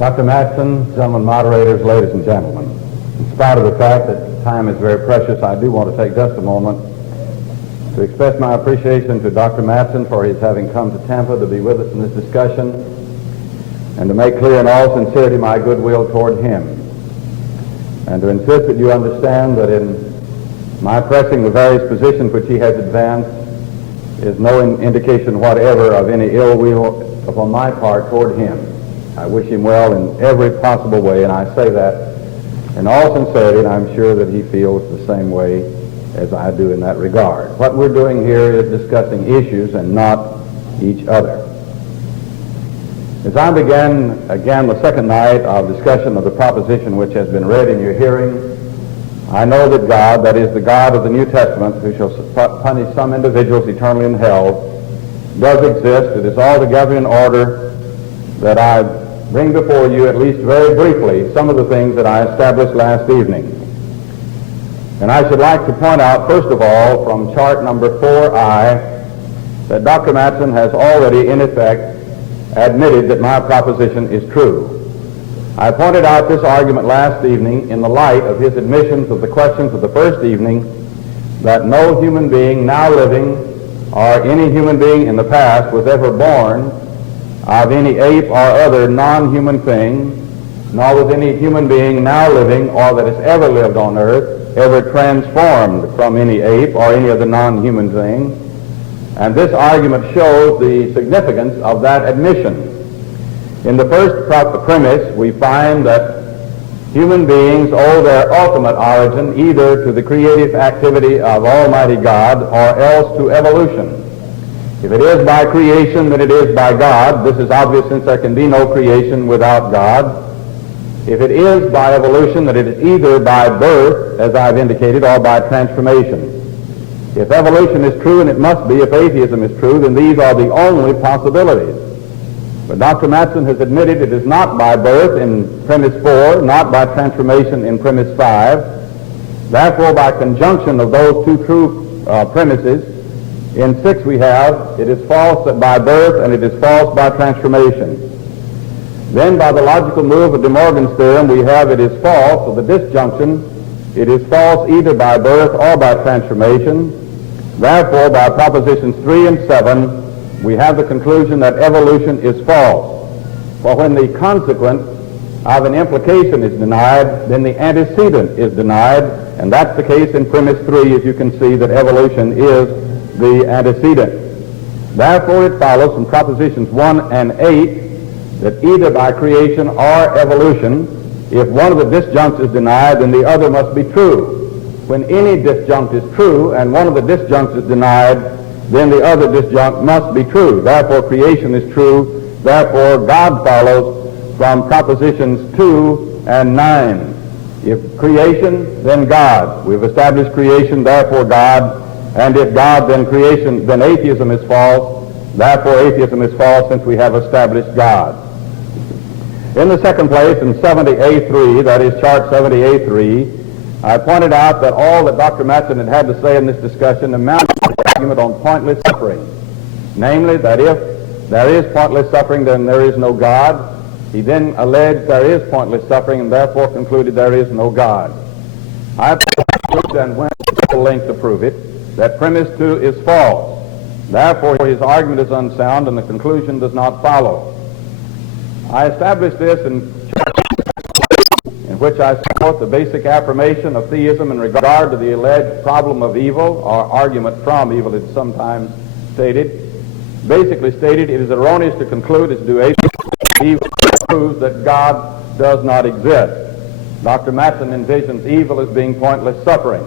Dr. Matson, gentlemen moderators, ladies and gentlemen, in spite of the fact that time is very precious, I do want to take just a moment to express my appreciation to Dr. Matson for his having come to Tampa to be with us in this discussion, and to make clear in all sincerity my goodwill toward him, and to insist that you understand that in my pressing the various positions which he has advanced is no indication whatever of any ill will upon my part toward him. I wish him well in every possible way, and I say that in all sincerity, and I'm sure that he feels the same way as I do in that regard. What we're doing here is discussing issues and not each other. As I began again the second night of discussion of the proposition which has been read in your hearing, I know that God, that is the God of the New Testament, who shall punish some individuals eternally in hell, does exist. It is altogether in order that I bring before you, at least very briefly, some of the things that I established last evening. And I should like to point out, first of all, from chart number 4I, that Dr. Matson has already, in effect, admitted that my proposition is true. I pointed out this argument last evening in the light of his admissions of the questions of the first evening, that no human being now living or any human being in the past was ever born of any ape or other non-human thing, nor was any human being now living or that has ever lived on earth ever transformed from any ape or any other non-human thing. And this argument shows the significance of that admission. In the first premise, we find that human beings owe their ultimate origin either to the creative activity of Almighty God or else to evolution. If it is by creation, then it is by God. This is obvious since there can be no creation without God. If it is by evolution, then it is either by birth, as I've indicated, or by transformation. If evolution is true, and it must be, if atheism is true, then these are the only possibilities. But Dr. Matson has admitted it is not by birth in premise 4, not by transformation in premise 5. Therefore, by conjunction of those two true premises, in 6 we have, it is false by birth and it is false by transformation. Then by the logical move of De Morgan's theorem, we have it is false of the disjunction. It is false either by birth or by transformation. Therefore, by propositions 3 and 7, we have the conclusion that evolution is false. For when the consequent of an implication is denied, then the antecedent is denied, and that's the case in premise 3, as you can see that evolution is the antecedent. Therefore, it follows from propositions 1 and 8 that either by creation or evolution, if one of the disjuncts is denied, then the other must be true. When any disjunct is true and one of the disjuncts is denied, then the other disjunct must be true. Therefore, creation is true. Therefore, God follows from propositions 2 and 9. If creation, then God. We've established creation, therefore God. And if God, then creation, then atheism is false. Therefore, atheism is false since we have established God. In the second place, in 70A3, that is chart 70A3, I pointed out that all that Dr. Matson had to say in this discussion amounted to the argument on pointless suffering. Namely, that if there is pointless suffering, then there is no God. He then alleged there is pointless suffering and therefore concluded there is no God. I proved and went to length to prove it, that premise 2 is false. Therefore, his argument is unsound and the conclusion does not follow. I established this in which I support the basic affirmation of theism in regard to the alleged problem of evil, or argument from evil, it's sometimes stated. Basically stated, it is erroneous to conclude, as do atheists, evil proves that God does not exist. Dr. Matson envisions evil as being pointless suffering.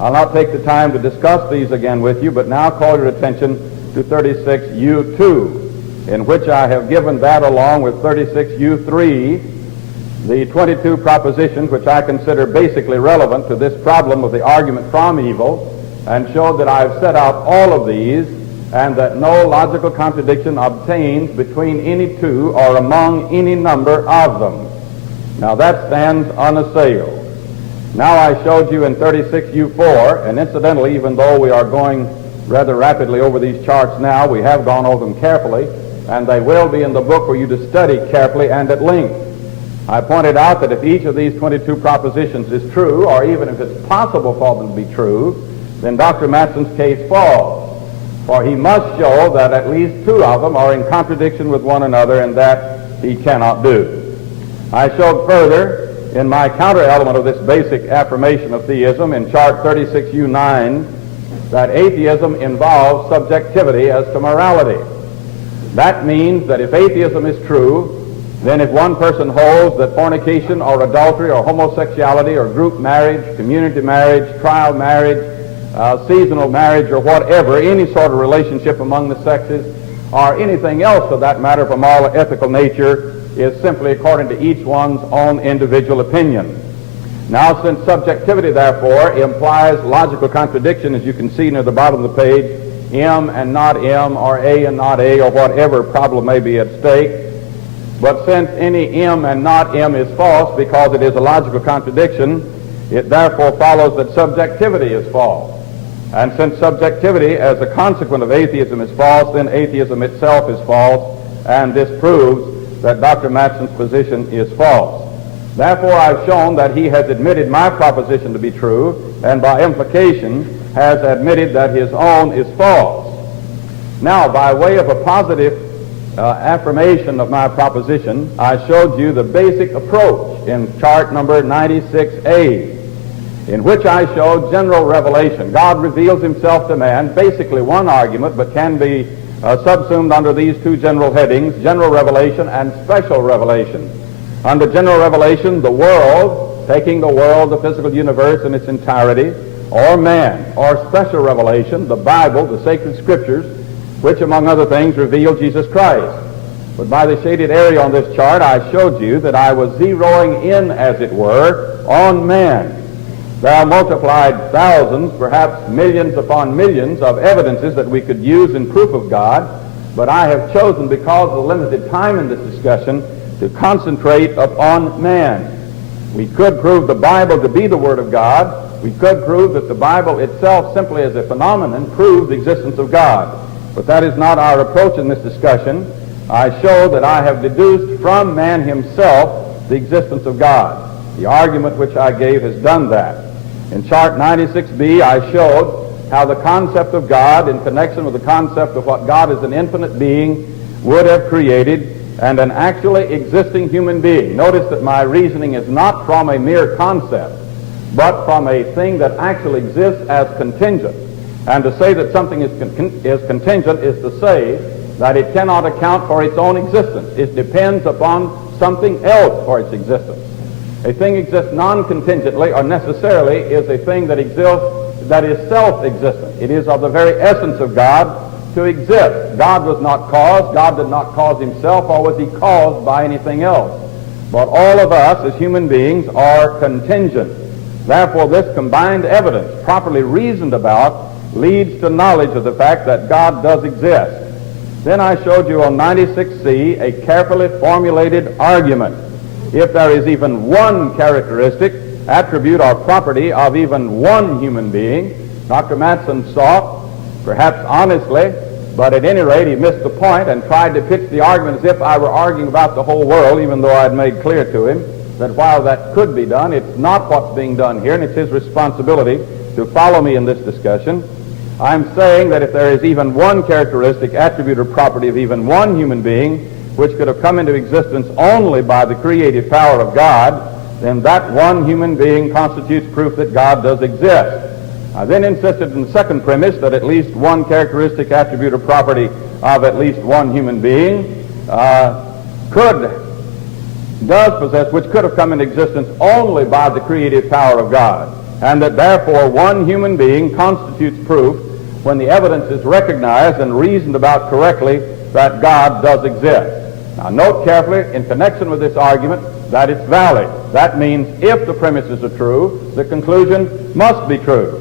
I'll not take the time to discuss these again with you, but now call your attention to 36U2, in which I have given that along with 36U3, the 22 propositions which I consider basically relevant to this problem of the argument from evil, and showed that I have set out all of these, and that no logical contradiction obtains between any two or among any number of them. Now that stands unassailed. Now I showed you in 36U4, and incidentally, even though we are going rather rapidly over these charts now, we have gone over them carefully, and they will be in the book for you to study carefully and at length. I pointed out that if each of these 22 propositions is true, or even if it's possible for them to be true, then Dr. Matson's case falls. For he must show that at least two of them are in contradiction with one another, and that he cannot do. I showed further in my counter element of this basic affirmation of theism in chart 36U9 that atheism involves subjectivity as to morality. That means that if atheism is true, then if one person holds that fornication or adultery or homosexuality or group marriage, community marriage, trial marriage, seasonal marriage or whatever, any sort of relationship among the sexes, or anything else of that matter of a moral or ethical nature, is simply according to each one's own individual opinion. Now, since subjectivity, therefore, implies logical contradiction, as you can see near the bottom of the page, M and not M, or A and not A, or whatever problem may be at stake, but since any M and not M is false because it is a logical contradiction, it therefore follows that subjectivity is false. And since subjectivity as a consequence of atheism is false, then atheism itself is false, and this proves that Dr. Matson's position is false. Therefore, I've shown that he has admitted my proposition to be true, and by implication has admitted that his own is false. Now, by way of a positive affirmation of my proposition, I showed you the basic approach in chart number 96A, in which I showed general revelation. God reveals himself to man, basically one argument, but can be subsumed under these two general headings, general revelation and special revelation. Under general revelation, the world, taking the world, the physical universe in its entirety, or man, or special revelation, the Bible, the sacred scriptures, which among other things reveal Jesus Christ. But by the shaded area on this chart, I showed you that I was zeroing in, as it were, on man. There are multiplied thousands, perhaps millions upon millions of evidences that we could use in proof of God, but I have chosen, because of the limited time in this discussion, to concentrate upon man. We could prove the Bible to be the Word of God. We could prove that the Bible itself, simply as a phenomenon, proves the existence of God. But that is not our approach in this discussion. I show that I have deduced from man himself the existence of God. The argument which I gave has done that. In chart 96B, I showed how the concept of God, in connection with the concept of what God as an infinite being would have created, and an actually existing human being. Notice that my reasoning is not from a mere concept, but from a thing that actually exists as contingent. And to say that something is contingent is to say that it cannot account for its own existence. It depends upon something else for its existence. A thing exists non-contingently or necessarily is a thing that exists, that is self-existent. It is of the very essence of God to exist. God was not caused. God did not cause himself, or was he caused by anything else. But all of us as human beings are contingent. Therefore, this combined evidence, properly reasoned about, leads to knowledge of the fact that God does exist. Then I showed you on 96C a carefully formulated argument. If there is even one characteristic, attribute, or property of even one human being, Dr. Matson sought, perhaps honestly, but at any rate he missed the point and tried to pitch the argument as if I were arguing about the whole world, even though I had made clear to him that while that could be done, it's not what's being done here, and it's his responsibility to follow me in this discussion. I'm saying that if there is even one characteristic, attribute, or property of even one human being which could have come into existence only by the creative power of God, then that one human being constitutes proof that God does exist. I then insisted in the second premise that at least one characteristic, attribute, or property of at least one human being does possess, which could have come into existence only by the creative power of God, and that therefore one human being constitutes proof, when the evidence is recognized and reasoned about correctly, that God does exist. Now note carefully, in connection with this argument, that it's valid. That means if the premises are true, the conclusion must be true.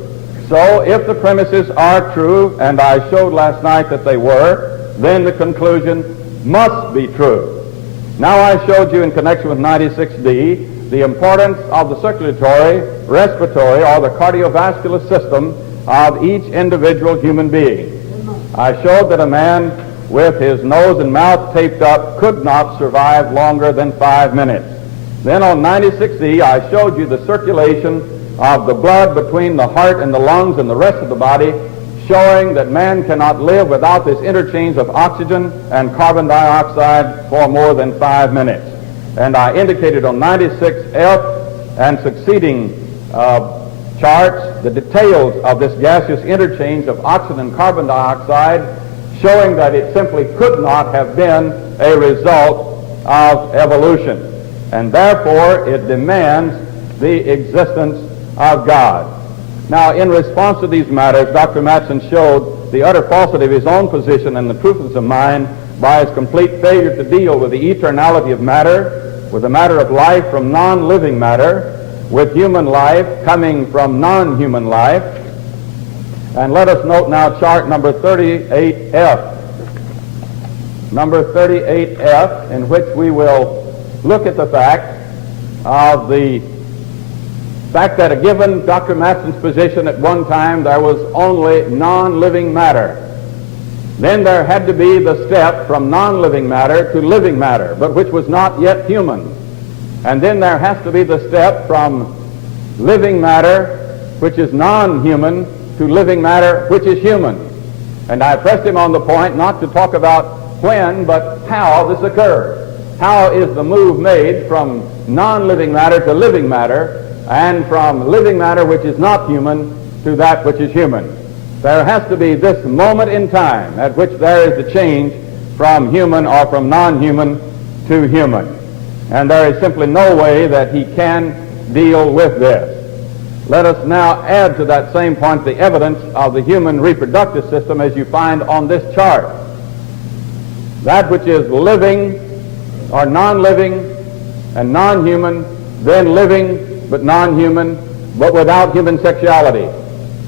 So if the premises are true, and I showed last night that they were, then the conclusion must be true. Now I showed you in connection with 96D the importance of the circulatory, respiratory, or the cardiovascular system of each individual human being. I showed that a man with his nose and mouth taped up could not survive longer than 5 minutes. Then on 96E, I showed you the circulation of the blood between the heart and the lungs and the rest of the body, showing that man cannot live without this interchange of oxygen and carbon dioxide for more than 5 minutes. And I indicated on 96F and succeeding charts the details of this gaseous interchange of oxygen and carbon dioxide, showing that it simply could not have been a result of evolution, and therefore it demands the existence of God. Now, in response to these matters, Dr. Matson showed the utter falsity of his own position and the truthlessness of mine by his complete failure to deal with the eternality of matter, with the matter of life from non-living matter, with human life coming from non-human life. And let us note now chart number 38F. Number 38F, in which we will look at the fact that a given Dr. Matson's position at one time there was only non-living matter. Then there had to be the step from non-living matter to living matter, but which was not yet human. And then there has to be the step from living matter, which is non-human, to living matter, which is human. And I pressed him on the point not to talk about when, but how this occurs. How is the move made from non-living matter to living matter, and from living matter which is not human to that which is human? There has to be this moment in time at which there is a change from human or from non-human to human. And there is simply no way that he can deal with this. Let us now add to that same point the evidence of the human reproductive system as you find on this chart. That which is living or non-living and non-human, then living but non-human, but without human sexuality.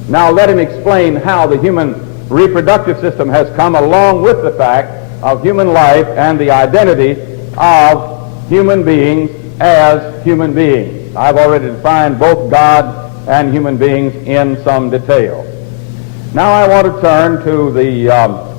Now let him explain how the human reproductive system has come along with the fact of human life and the identity of human beings as human beings. I've already defined both God and human beings in some detail. Now I want to turn to the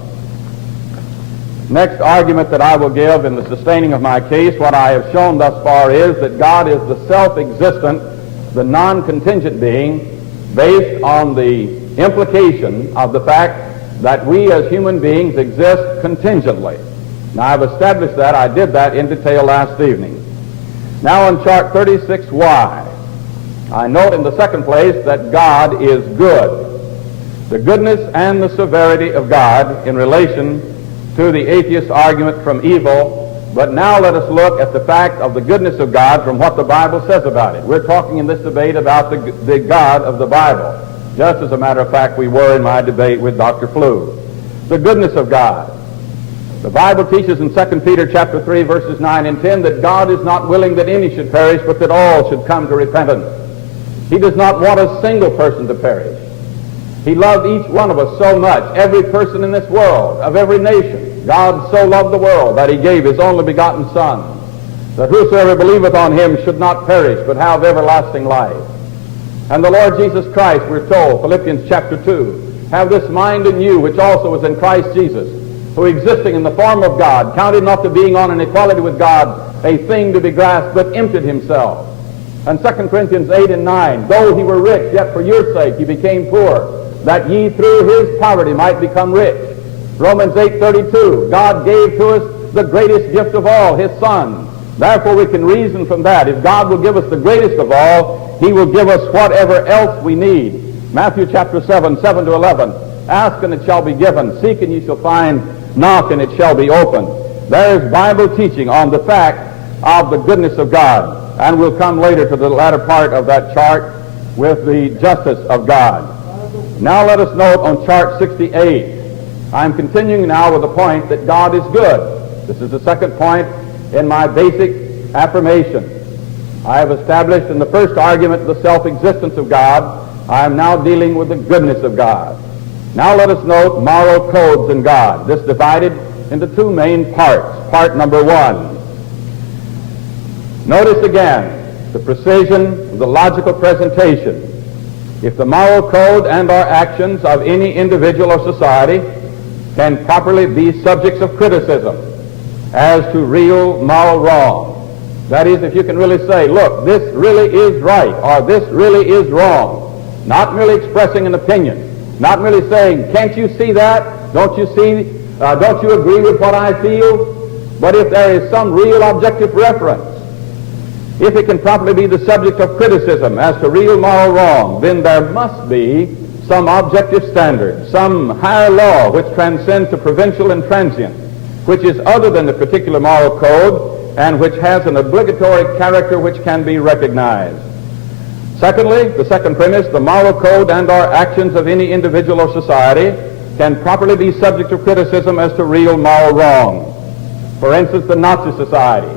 next argument that I will give in the sustaining of my case. What I have shown thus far is that God is the self-existent, the non-contingent being, based on the implication of the fact that we as human beings exist contingently. Now I've established that. I did that in detail last evening. Now on chart 36Y, I note in the second place that God is good. The goodness and the severity of God in relation to the atheist argument from evil. But now let us look at the fact of the goodness of God from what the Bible says about it. We're talking in this debate about the God of the Bible, just as a matter of fact we were in my debate with Dr. Flew. The goodness of God. The Bible teaches in 2 Peter chapter 3 verses 9 and 10 that God is not willing that any should perish, but that all should come to repentance. He does not want a single person to perish. He loved each one of us so much, every person in this world, of every nation. God so loved the world that he gave his only begotten Son, that whosoever believeth on him should not perish, but have everlasting life. And the Lord Jesus Christ, we're told, Philippians chapter 2, have this mind in you, which also was in Christ Jesus, who existing in the form of God, counted not the being on an equality with God a thing to be grasped, but emptied himself. And 2 Corinthians 8 and 9, though he were rich, yet for your sake he became poor, that ye through his poverty might become rich. Romans 8:32, God gave to us the greatest gift of all, his Son. Therefore we can reason from that. If God will give us the greatest of all, he will give us whatever else we need. Matthew chapter 7, 7 to 11, ask and it shall be given, seek and ye shall find, knock and it shall be opened. There is Bible teaching on the fact of the goodness of God. And we'll come later to the latter part of that chart with the justice of God. Now let us note on chart 68, I'm continuing now with the point that God is good. This is the second point in my basic affirmation. I have established in the first argument the self-existence of God. I am now dealing with the goodness of God. Now let us note moral codes in God. This divided into two main parts. Part number one. Notice again the precision of the logical presentation. If the moral code and our actions of any individual or society can properly be subjects of criticism as to real moral wrong, That is, if you can really say, look, this really is right, or this really is wrong. Not merely expressing an opinion. Not merely saying, can't you see that? Don't you see, don't you agree with what I feel? But if there is some real objective reference, if it can properly be the subject of criticism as to real moral wrong, then there must be some objective standard, some higher law which transcends the provincial and transient, which is other than the particular moral code and which has an obligatory character which can be recognized. Secondly, the second premise, the moral code and or actions of any individual or society can properly be subject to criticism as to real moral wrong. For instance, the Nazi society.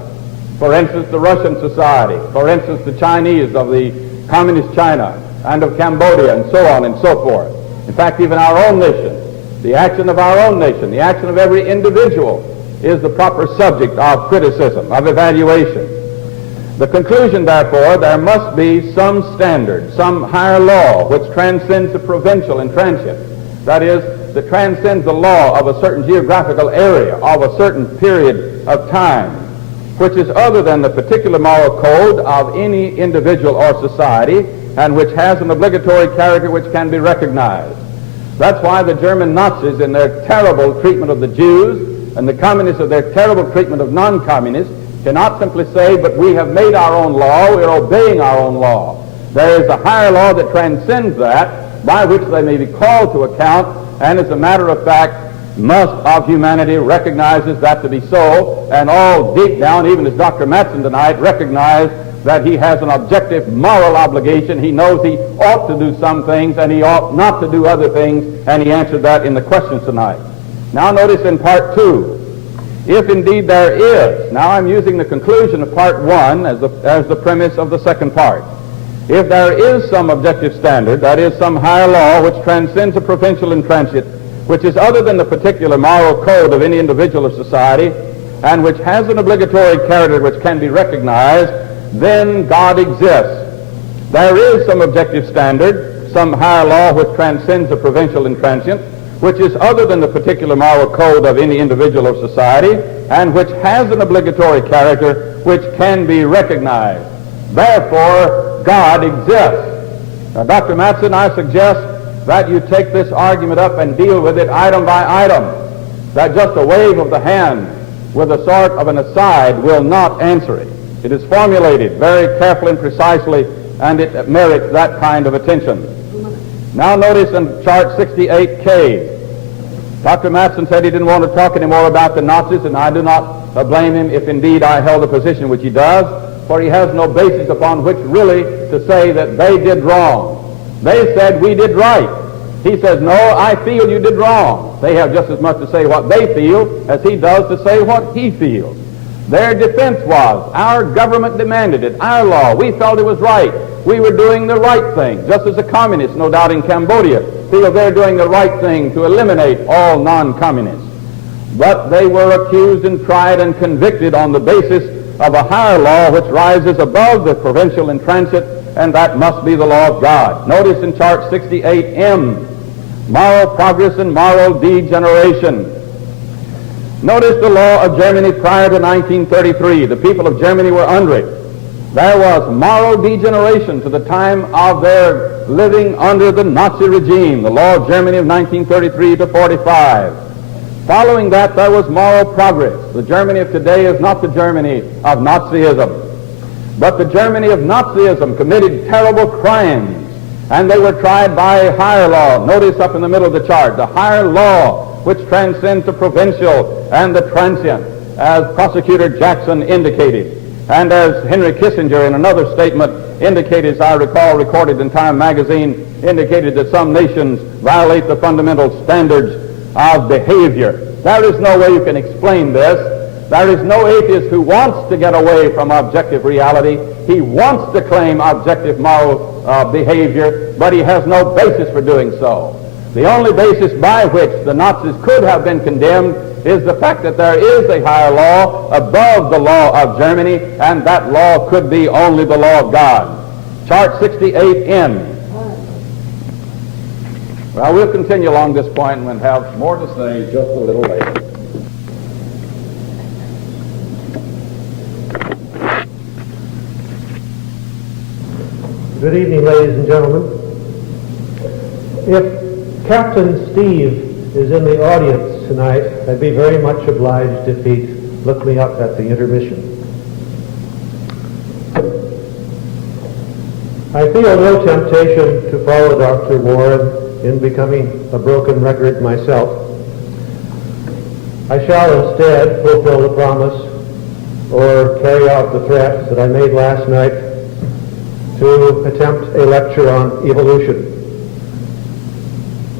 For instance, the Russian society. For instance, the Chinese of the Communist China and of Cambodia, and so on and so forth. In fact, even our own nation, the action of our own nation, the action of every individual is the proper subject of criticism, of evaluation. The conclusion, therefore, there must be some standard, some higher law which transcends the provincial and transient. That is, that transcends the law of a certain geographical area, of a certain period of time, which is other than the particular moral code of any individual or society, and which has an obligatory character which can be recognized. That's why the German Nazis, in their terrible treatment of the Jews, and the communists of their terrible treatment of non-communists, cannot simply say, but we have made our own law, we're obeying our own law. There is a higher law that transcends that, by which they may be called to account, and as a matter of fact, most of humanity recognizes that to be so, and all deep down, even as Dr. Matson tonight, recognize that he has an objective moral obligation. He knows he ought to do some things, and he ought not to do other things, and he answered that in the questions tonight. Now notice in part 2, if indeed there is, now I'm using the conclusion of part 1 as the premise of the second part. If there is some objective standard, that is, some higher law which transcends the provincial and transient, which is other than the particular moral code of any individual or society, and which has an obligatory character which can be recognized, then God exists. There is some objective standard, some higher law which transcends the provincial and transient, which is other than the particular moral code of any individual or society, and which has an obligatory character which can be recognized. Therefore, God exists. Now, Dr. Matson, I suggest that you take this argument up and deal with it item by item, that just a wave of the hand with a sort of an aside will not answer it. It is formulated very carefully and precisely, and it merits that kind of attention. Now notice in chart 68K, Dr. Matson said he didn't want to talk anymore about the Nazis, and I do not blame him if indeed I held a position which he does, for he has no basis upon which really to say that they did wrong. They said we did right. He says, no, I feel you did wrong. They have just as much to say what they feel as he does to say what he feels. Their defense was, our government demanded it, our law, we felt it was right. We were doing the right thing, just as the communists, no doubt in Cambodia, feel they're doing the right thing to eliminate all non-communists. But they were accused and tried and convicted on the basis of a higher law which rises above the provincial and transit, and that must be the law of God. Notice in chart 68M, moral progress and moral degeneration. Notice the law of Germany prior to 1933. The people of Germany were under it. There was moral degeneration to the time of their living under the Nazi regime, the law of Germany of 1933 to 45. Following that, there was moral progress. The Germany of today is not the Germany of Nazism, but the Germany of Nazism committed terrible crimes, and they were tried by higher law. Notice up in the middle of the chart, the higher law which transcends the provincial and the transient, as Prosecutor Jackson indicated. And as Henry Kissinger in another statement indicated, as I recall, recorded in Time magazine, indicated that some nations violate the fundamental standards of behavior. There is no way you can explain this. There is no atheist who wants to get away from objective reality. He wants to claim objective moral behavior, but he has no basis for doing so. The only basis by which the Nazis could have been condemned is the fact that there is a higher law above the law of Germany, and that law could be only the law of God. Chart 68N. Well, we'll continue along this point and we'll have more to say just a little later. Good evening, ladies and gentlemen. If Captain Steve is in the audience tonight, I'd be very much obliged if he'd look me up at the intermission. I feel no temptation to follow Dr. Warren in becoming a broken record myself. I shall instead fulfill the promise or carry out the threat that I made last night to attempt a lecture on evolution.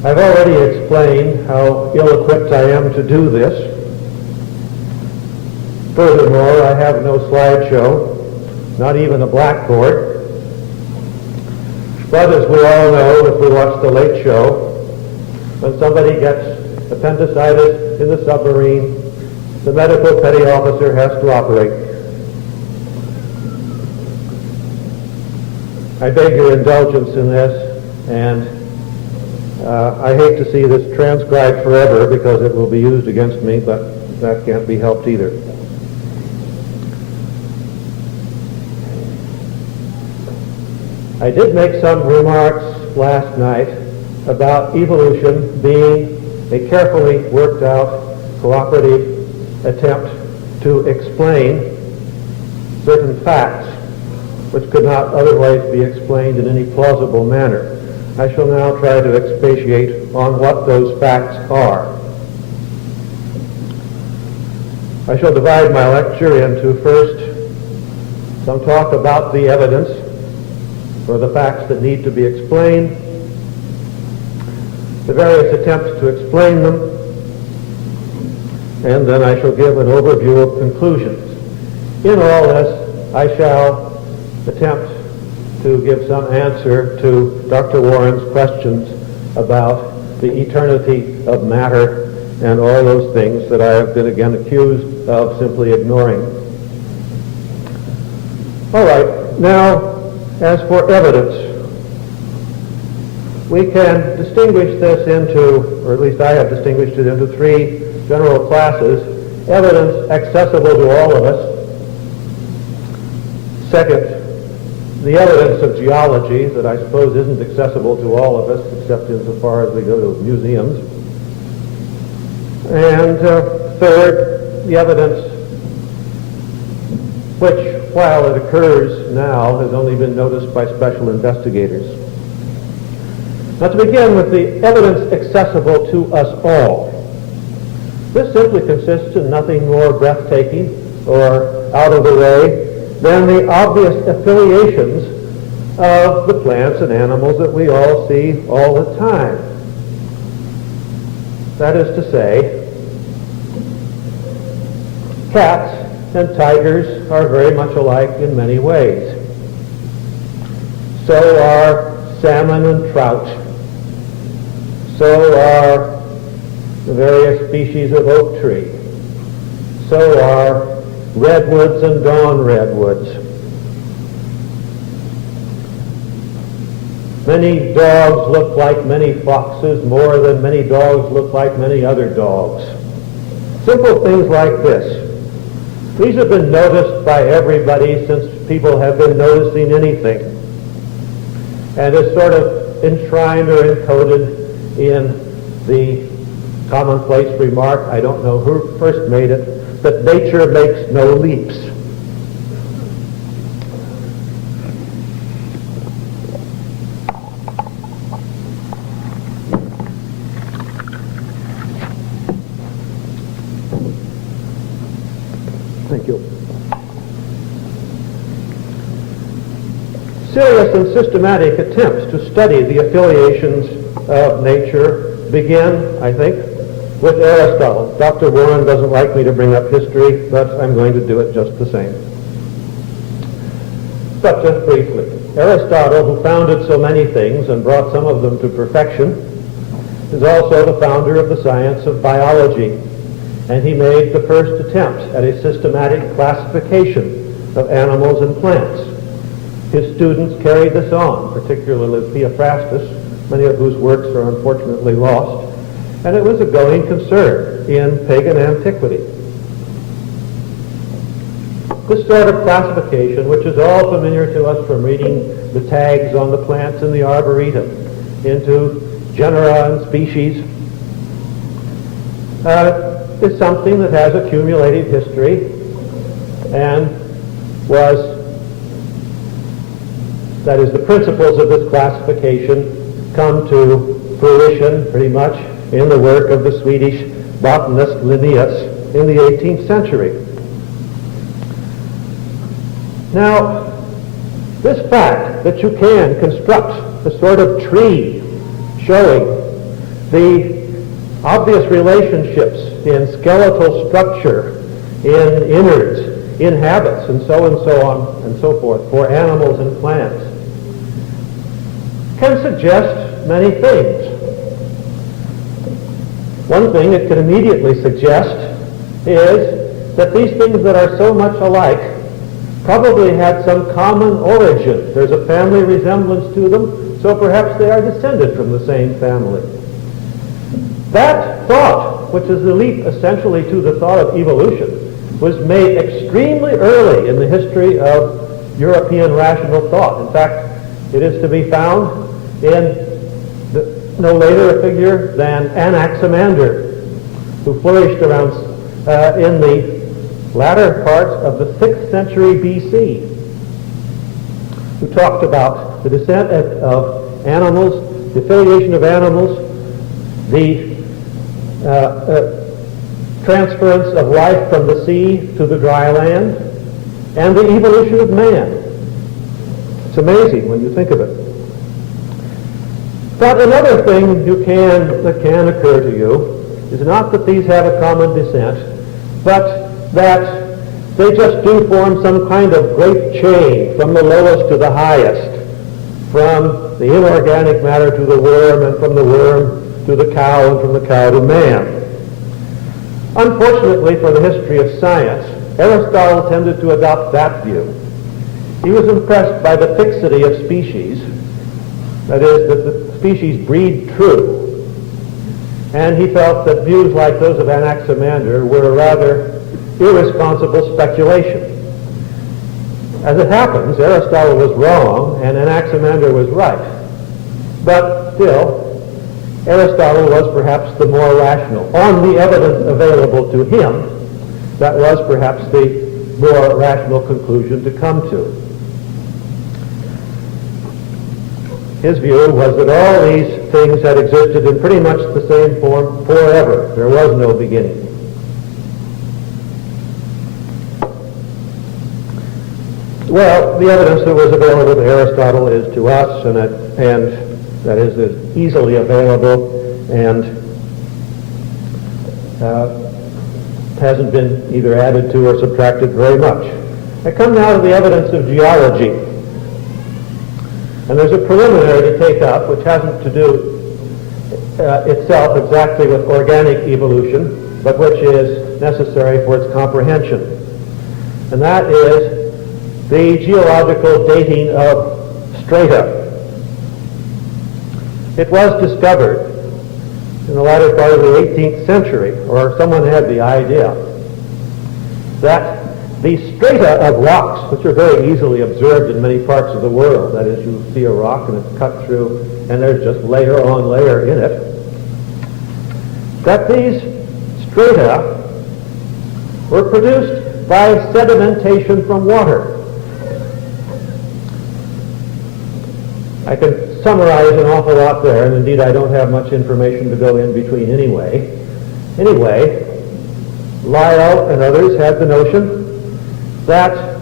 I've already explained how ill-equipped I am to do this. Furthermore, I have no slideshow, not even a blackboard. But as we all know, if we watch The Late Show, when somebody gets appendicitis in the submarine, the medical petty officer has to operate. I beg your indulgence in this, and I hate to see this transcribed forever because it will be used against me, but that can't be helped either. I did make some remarks last night about evolution being a carefully worked out cooperative attempt to explain certain facts which could not otherwise be explained in any plausible manner. I shall now try to expatiate on what those facts are. I shall divide my lecture into first some talk about the evidence or the facts that need to be explained, the various attempts to explain them, and then I shall give an overview of conclusions. In all this, I shall attempt to give some answer to Dr. Warren's questions about the eternity of matter and all those things that I have been again accused of simply ignoring. All right, now, as for evidence, we can distinguish this into, or at least I have distinguished it into three general classes. Evidence accessible to all of us. Second, the evidence of geology that I suppose isn't accessible to all of us except insofar as we go to museums. And third, the evidence which, while it occurs now, has only been noticed by special investigators. Now, to begin with the evidence accessible to us all. This simply consists in nothing more breathtaking or out of the way than the obvious affiliations of the plants and animals that we all see all the time. That is to say, cats and tigers are very much alike in many ways. So are salmon and trout. So are the various species of oak tree. So are redwoods and dawn redwoods. Many dogs look like many foxes more than many dogs look like many other dogs. Simple things like this. These have been noticed by everybody since people have been noticing anything. And is sort of enshrined or encoded in the commonplace remark, I don't know who first made it, that nature makes no leaps. Thank you. Serious and systematic attempts to study the affiliations of nature begin, I think, with Aristotle. Dr. Warren doesn't like me to bring up history, but I'm going to do it just the same. But just briefly, Aristotle, who founded so many things and brought some of them to perfection, is also the founder of the science of biology. And he made the first attempt at a systematic classification of animals and plants. His students carried this on, particularly Theophrastus, many of whose works are unfortunately lost, and it was a going concern in pagan antiquity. This sort of classification, which is all familiar to us from reading the tags on the plants in the Arboretum into genera and species, is something that has accumulated history and that is, the principles of this classification come to fruition pretty much in the work of the Swedish botanist Linnaeus in the 18th century. Now, this fact that you can construct a sort of tree showing the obvious relationships in skeletal structure, in innards, in habits, and so on and so forth for animals and plants can suggest many things. One thing it can immediately suggest is that these things that are so much alike probably had some common origin. There's a family resemblance to them, so perhaps they are descended from the same family. That thought, which is the leap essentially to the thought of evolution, was made extremely early in the history of European rational thought. In fact, it is to be found in no later a figure than Anaximander, who flourished around in the latter part of the 6th century B.C., who talked about the descent of animals, the affiliation of animals, the transference of life from the sea to the dry land, and the evolution of man. It's amazing when you think of it. But another thing that can occur to you is not that these have a common descent, but that they just do form some kind of great chain from the lowest to the highest, from the inorganic matter to the worm, and from the worm to the cow, and from the cow to man. Unfortunately for the history of science, Aristotle tended to adopt that view. He was impressed by the fixity of species, that is, that the species breed true, and he felt that views like those of Anaximander were a rather irresponsible speculation. As it happens, Aristotle was wrong and Anaximander was right, but still, Aristotle was perhaps the more rational. On the evidence available to him, that was perhaps the more rational conclusion to come to. His view was that all these things had existed in pretty much the same form forever. There was no beginning. Well, the evidence that was available to Aristotle is to us, and that is easily available, and hasn't been either added to or subtracted very much. I come now to the evidence of geology. And there's a preliminary to take up which hasn't to do itself exactly with organic evolution, but which is necessary for its comprehension. And that is the geological dating of strata. It was discovered in the latter part of the 18th century, or someone had the idea, that the strata of rocks, which are very easily observed in many parts of the world, that is, you see a rock and it's cut through and there's just layer on layer in it, that these strata were produced by sedimentation from water. I could summarize an awful lot there, and indeed I don't have much information to go in between anyway. Anyway, Lyell and others had the notion that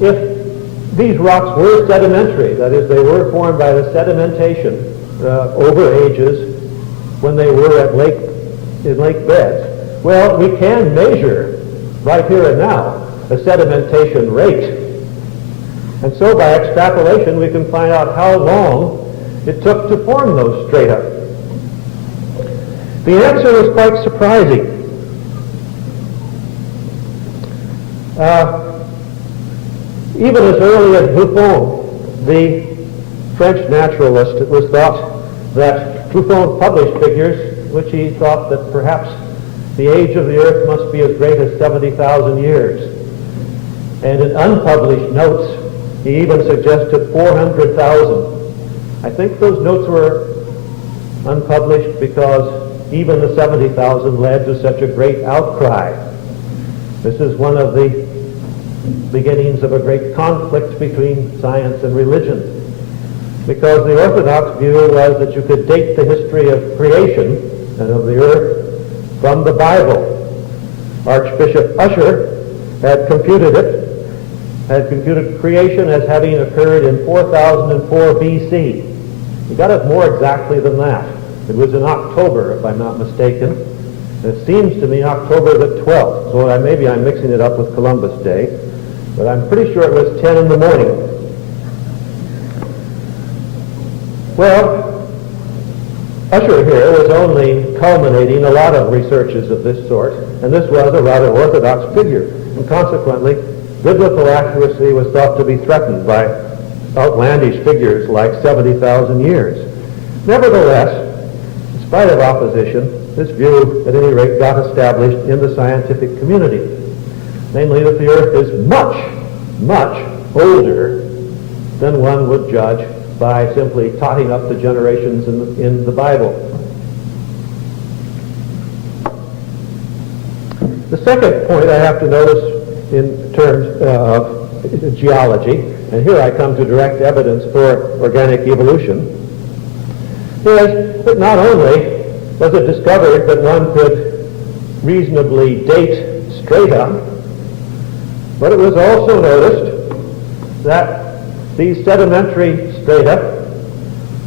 if these rocks were sedimentary, that is, they were formed by the sedimentation over ages when they were in lake beds, well, we can measure right here and now the sedimentation rate. And so by extrapolation, we can find out how long it took to form those strata. The answer was quite surprising. Even as early as Buffon, the French naturalist, it was thought that Buffon published figures which he thought that perhaps the age of the earth must be as great as 70,000 years. And in unpublished notes, He even suggested 400,000. I think those notes were unpublished because even the 70,000 led to such a great outcry. This is one of the beginnings of a great conflict between science and religion, because the Orthodox view was that you could date the history of creation and of the earth from the Bible. Archbishop Usher had computed creation as having occurred in 4004 B.C. He got it more exactly than that. It was in October, if I'm not mistaken. It seems to me October the 12th, so maybe I'm mixing it up with Columbus Day, but I'm pretty sure it was 10 in the morning. Well, Usher here was only culminating a lot of researches of this sort, and this was a rather orthodox figure, and consequently, biblical accuracy was thought to be threatened by outlandish figures like 70,000 years. Nevertheless, in spite of opposition, this view, at any rate, got established in the scientific community, namely that the earth is much, much older than one would judge by simply totting up the generations in the Bible. The second point I have to notice in terms of geology, and here I come to direct evidence for organic evolution, is that not only was it discovered that one could reasonably date strata, but it was also noticed that these sedimentary strata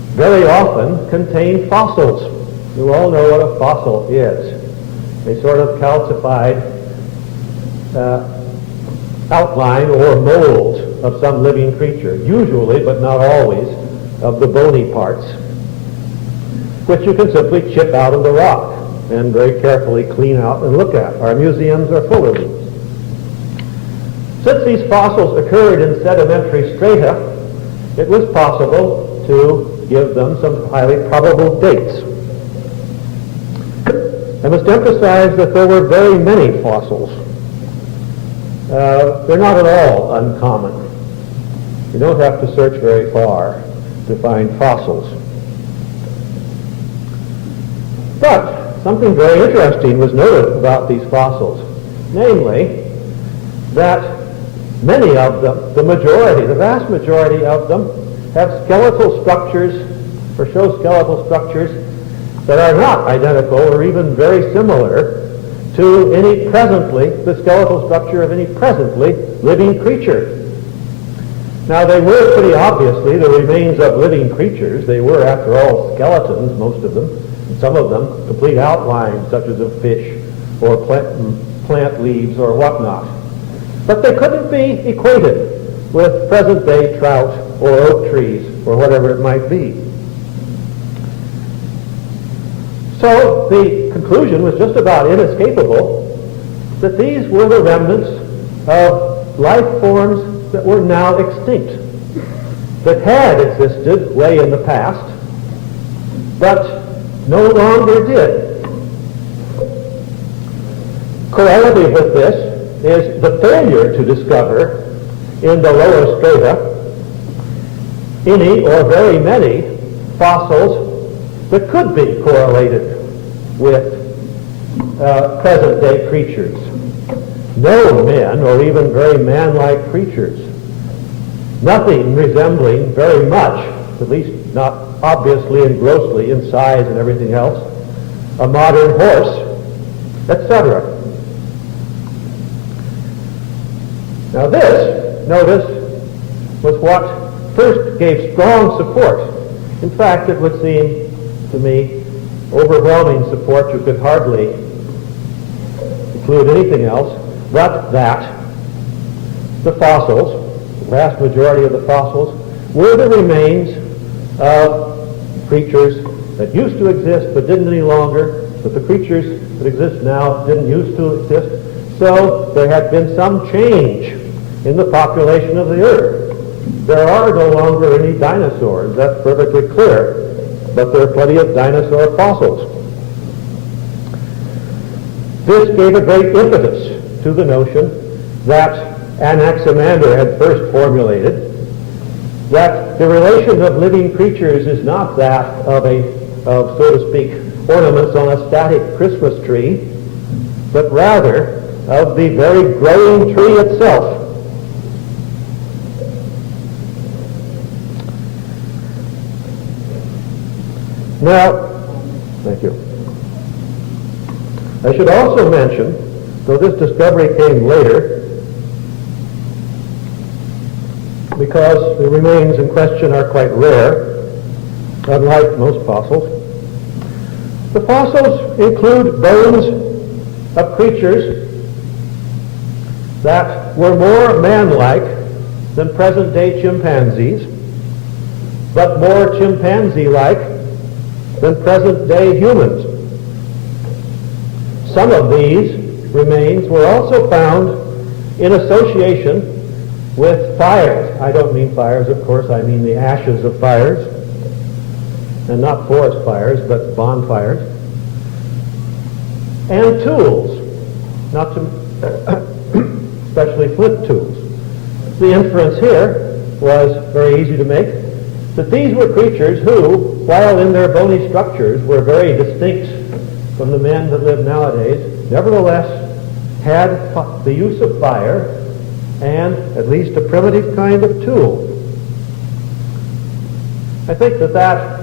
very often contain fossils. You all know what a fossil is. A sort of calcified outline or mold of some living creature, usually, but not always, of the bony parts, which you can simply chip out of the rock and very carefully clean out and look at. Our museums are full of these. Since these fossils occurred in sedimentary strata, it was possible to give them some highly probable dates. I must emphasize that there were very many fossils. They're not at all uncommon. You don't have to search very far to find fossils. But something very interesting was noted about these fossils, namely that many of them, the vast majority of them, have skeletal structures, or show skeletal structures that are not identical or even very similar to the skeletal structure of any presently living creature. Now, they were pretty obviously the remains of living creatures. They were, after all, skeletons, most of them, and some of them complete outlines, such as of fish or plant leaves or whatnot. But they couldn't be equated with present-day trout or oak trees or whatever it might be. So the conclusion was just about inescapable that these were the remnants of life forms that were now extinct, that had existed way in the past, but no longer did. Correlative with this is the failure to discover in the lower strata any or very many fossils that could be correlated with present-day creatures. No men, or even very man-like creatures. Nothing resembling very much, at least not obviously and grossly in size and everything else, a modern horse, etc. Now this, notice, was what first gave strong support. In fact, it would seem to me overwhelming support. You could hardly include anything else but that the fossils, the vast majority of the fossils, were the remains of creatures that used to exist but didn't any longer, but the creatures that exist now didn't used to exist. So there had been some change in the population of the earth. There are no longer any dinosaurs, that's perfectly clear, but there are plenty of dinosaur fossils. This gave a great impetus to the notion that Anaximander had first formulated, that the relation of living creatures is not that of so to speak, ornaments on a static Christmas tree, but rather of the very growing tree itself. Now, thank you. I should also mention, though this discovery came later, because the remains in question are quite rare, unlike most fossils. The fossils include bones of creatures that were more man-like than present-day chimpanzees, but more chimpanzee-like than present-day humans. Some of these remains were also found in association with fires. I don't mean fires, of course, I mean the ashes of fires, and not forest fires, but bonfires, and tools, not to especially flint tools. The inference here was very easy to make, that these were creatures who, while in their bony structures were very distinct from the men that live nowadays, nevertheless had the use of fire and at least a primitive kind of tool. I think that that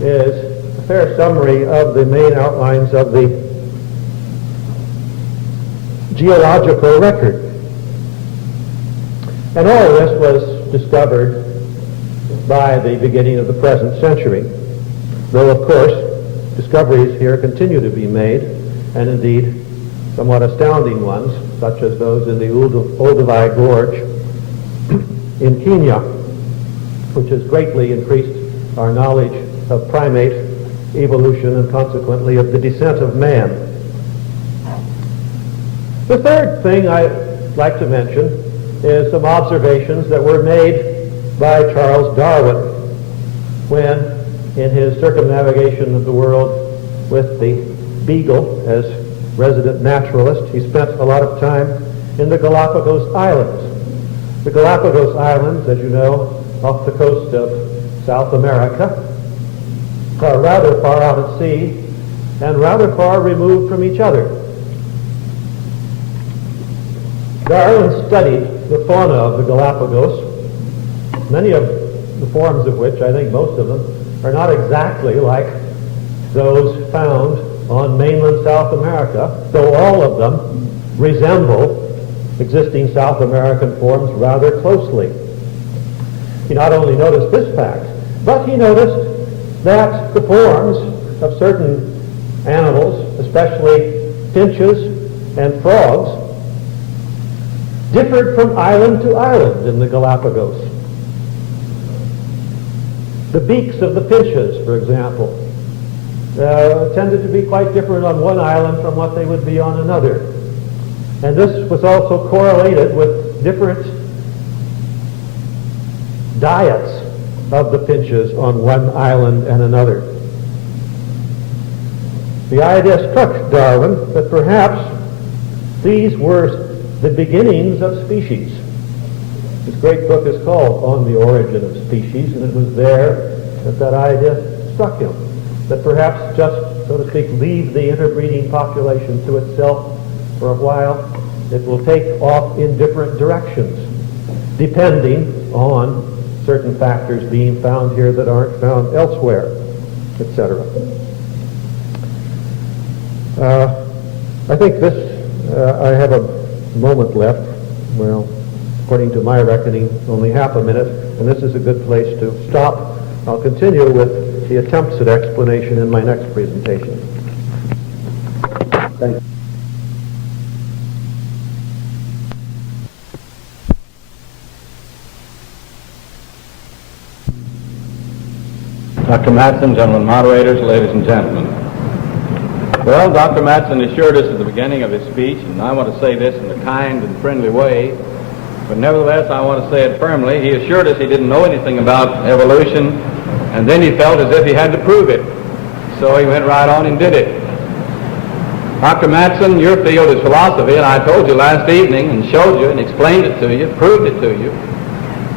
is a fair summary of the main outlines of the geological record. And all of this was discovered by the beginning of the present century, though of course discoveries here continue to be made, and indeed somewhat astounding ones, such as those in the Olduvai Gorge in Kenya, which has greatly increased our knowledge of primate evolution and consequently of the descent of man. The third thing I'd like to mention is some observations that were made by Charles Darwin when, in his circumnavigation of the world with the Beagle as resident naturalist, he spent a lot of time in the Galapagos Islands. The Galapagos Islands, as you know, off the coast of South America, are rather far out at sea and rather far removed from each other. Darwin studied the fauna of the Galapagos, many of the forms of which, I think most of them, are not exactly like those found on mainland South America, though all of them resemble existing South American forms rather closely. He not only noticed this fact, but he noticed that the forms of certain animals, especially finches and frogs, differed from island to island in the Galapagos. The beaks of the finches, for example, tended to be quite different on one island from what they would be on another. And this was also correlated with different diets of the finches on one island and another. The idea struck Darwin that perhaps these were the beginnings of species. His great book is called On the Origin of Species, and it was there that that idea struck him, that perhaps just, so to speak, leave the interbreeding population to itself for a while. It will take off in different directions, depending on certain factors being found here that aren't found elsewhere, etc. I think I have a moment left. Well, according to my reckoning, only half a minute, and this is a good place to stop. I'll continue with the attempts at explanation in my next presentation. Thank you. Dr. Matson, gentlemen moderators, ladies and gentlemen. Well, Dr. Matson assured us at the beginning of his speech, and I want to say this in a kind and friendly way, but nevertheless I want to say it firmly. He assured us he didn't know anything about evolution, and then he felt as if he had to prove it. So he went right on and did it. Dr. Matson, your field is philosophy, and I told you last evening and showed you and explained it to you, proved it to you,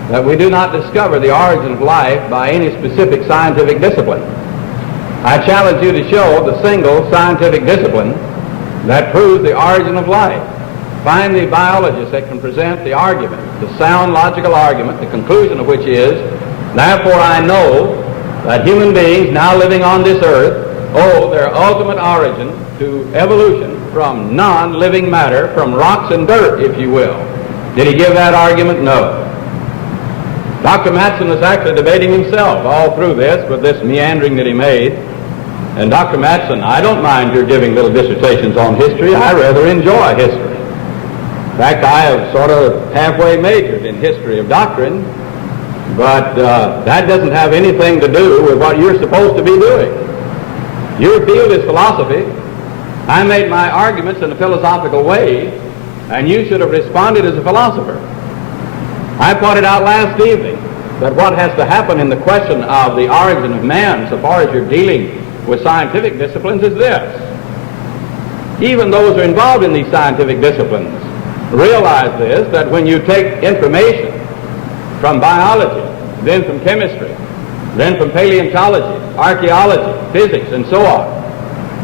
that we do not discover the origin of life by any specific scientific discipline. I challenge you to show the single scientific discipline that proves the origin of life. Find the biologist that can present the argument, the sound logical argument, the conclusion of which is, therefore I know that human beings now living on this earth owe their ultimate origin to evolution from non-living matter, from rocks and dirt, if you will. Did he give that argument? No. Dr. Matson was actually debating himself all through this with this meandering that he made. And Dr. Matson, I don't mind your giving little dissertations on history. I rather enjoy history. In fact, I have sort of halfway majored in history of doctrine, but that doesn't have anything to do with what you're supposed to be doing. Your field is philosophy. I made my arguments in a philosophical way, and you should have responded as a philosopher. I pointed out last evening that what has to happen in the question of the origin of man, so far as you're dealing with scientific disciplines, is this. Even those who are involved in these scientific disciplines realize this, that when you take information from biology, then from chemistry, then from paleontology, archaeology, physics, and so on,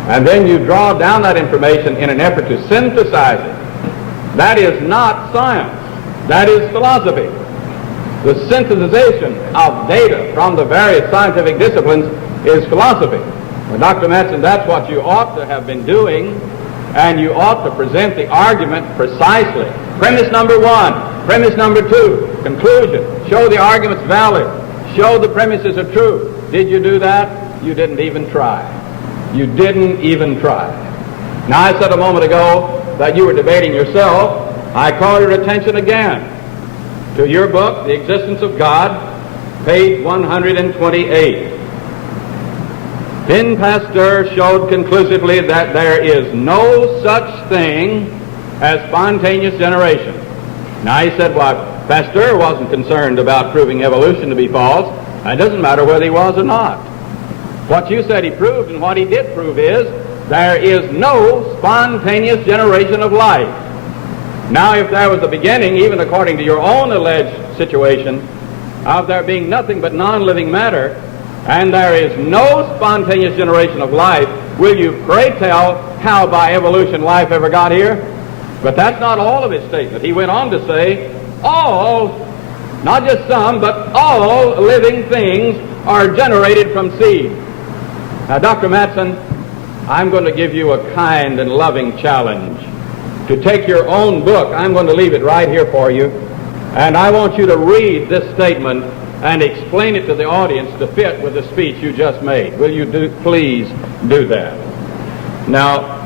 and then you draw down that information in an effort to synthesize it, that is not science. That is philosophy. The synthesization of data from the various scientific disciplines is philosophy. Well, Dr. Matson, that's what you ought to have been doing, and you ought to present the argument precisely. Premise number one, premise number two, conclusion. Show the argument's valid. Show the premises are true. Did you do that? You didn't even try. You didn't even try. Now, I said a moment ago that you were debating yourself. I call your attention again to your book, The Existence of God, page 128. Finn Pasteur showed conclusively that there is no such thing as spontaneous generation. Now he said, well, Pasteur wasn't concerned about proving evolution to be false. It doesn't matter whether he was or not. What you said he proved and what he did prove is there is no spontaneous generation of life. Now, if there was a beginning, even according to your own alleged situation, of there being nothing but non-living matter, and there is no spontaneous generation of life, will you pray tell how by evolution life ever got here? But that's not all of his statement. He went on to say, all, not just some, but all living things are generated from seed. Now, Dr. Matson, I'm going to give you a kind and loving challenge to take your own book. I'm going to leave it right here for you, and I want you to read this statement and explain it to the audience to fit with the speech you just made. Will you please do that? Now,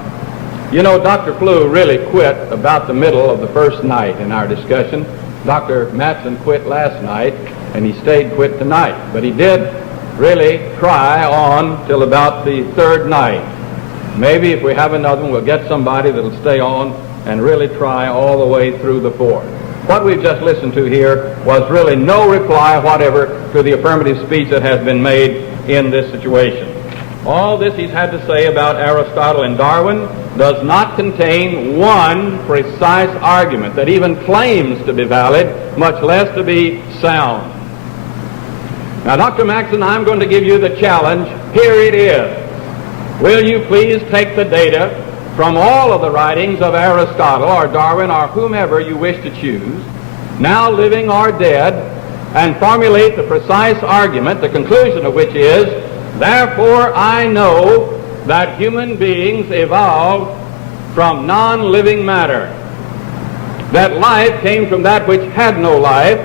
you know, Dr. Flew really quit about the middle of the first night in our discussion. Dr. Matson quit last night, and he stayed quit tonight, but he did really try on till about the third night. Maybe if we have another one, we'll get somebody that'll stay on and really try all the way through the fourth. What we've just listened to here was really no reply whatever to the affirmative speech that has been made in this situation. All this he's had to say about Aristotle and Darwin does not contain one precise argument that even claims to be valid, much less to be sound. Now, Dr. Matson, I'm going to give you the challenge. Here it is. Will you please take the data from all of the writings of Aristotle or Darwin or whomever you wish to choose, now living or dead, and formulate the precise argument, the conclusion of which is, therefore I know that human beings evolved from non-living matter, that life came from that which had no life,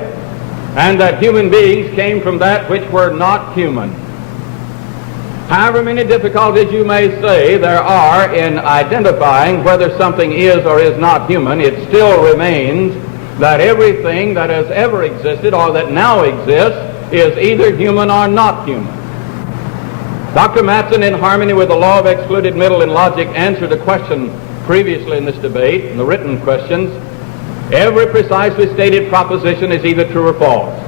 and that human beings came from that which were not human. However many difficulties you may say there are in identifying whether something is or is not human, it still remains that everything that has ever existed or that now exists is either human or not human. Dr. Matson, in harmony with the law of excluded middle in logic, answered a question previously in this debate, in the written questions. Every precisely stated proposition is either true or false.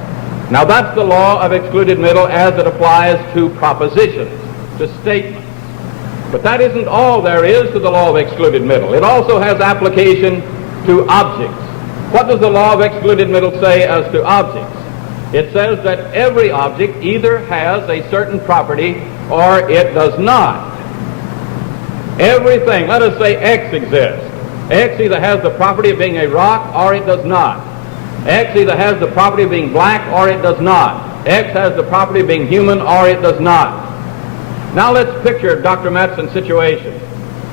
Now that's the law of excluded middle as it applies to propositions, to statements. But that isn't all there is to the law of excluded middle. It also has application to objects. What does the law of excluded middle say as to objects? It says that every object either has a certain property or it does not. Everything, let us say X exists. X either has the property of being a rock or it does not. X either has the property of being black or it does not. X has the property of being human or it does not. Now let's picture Dr. Matson's situation.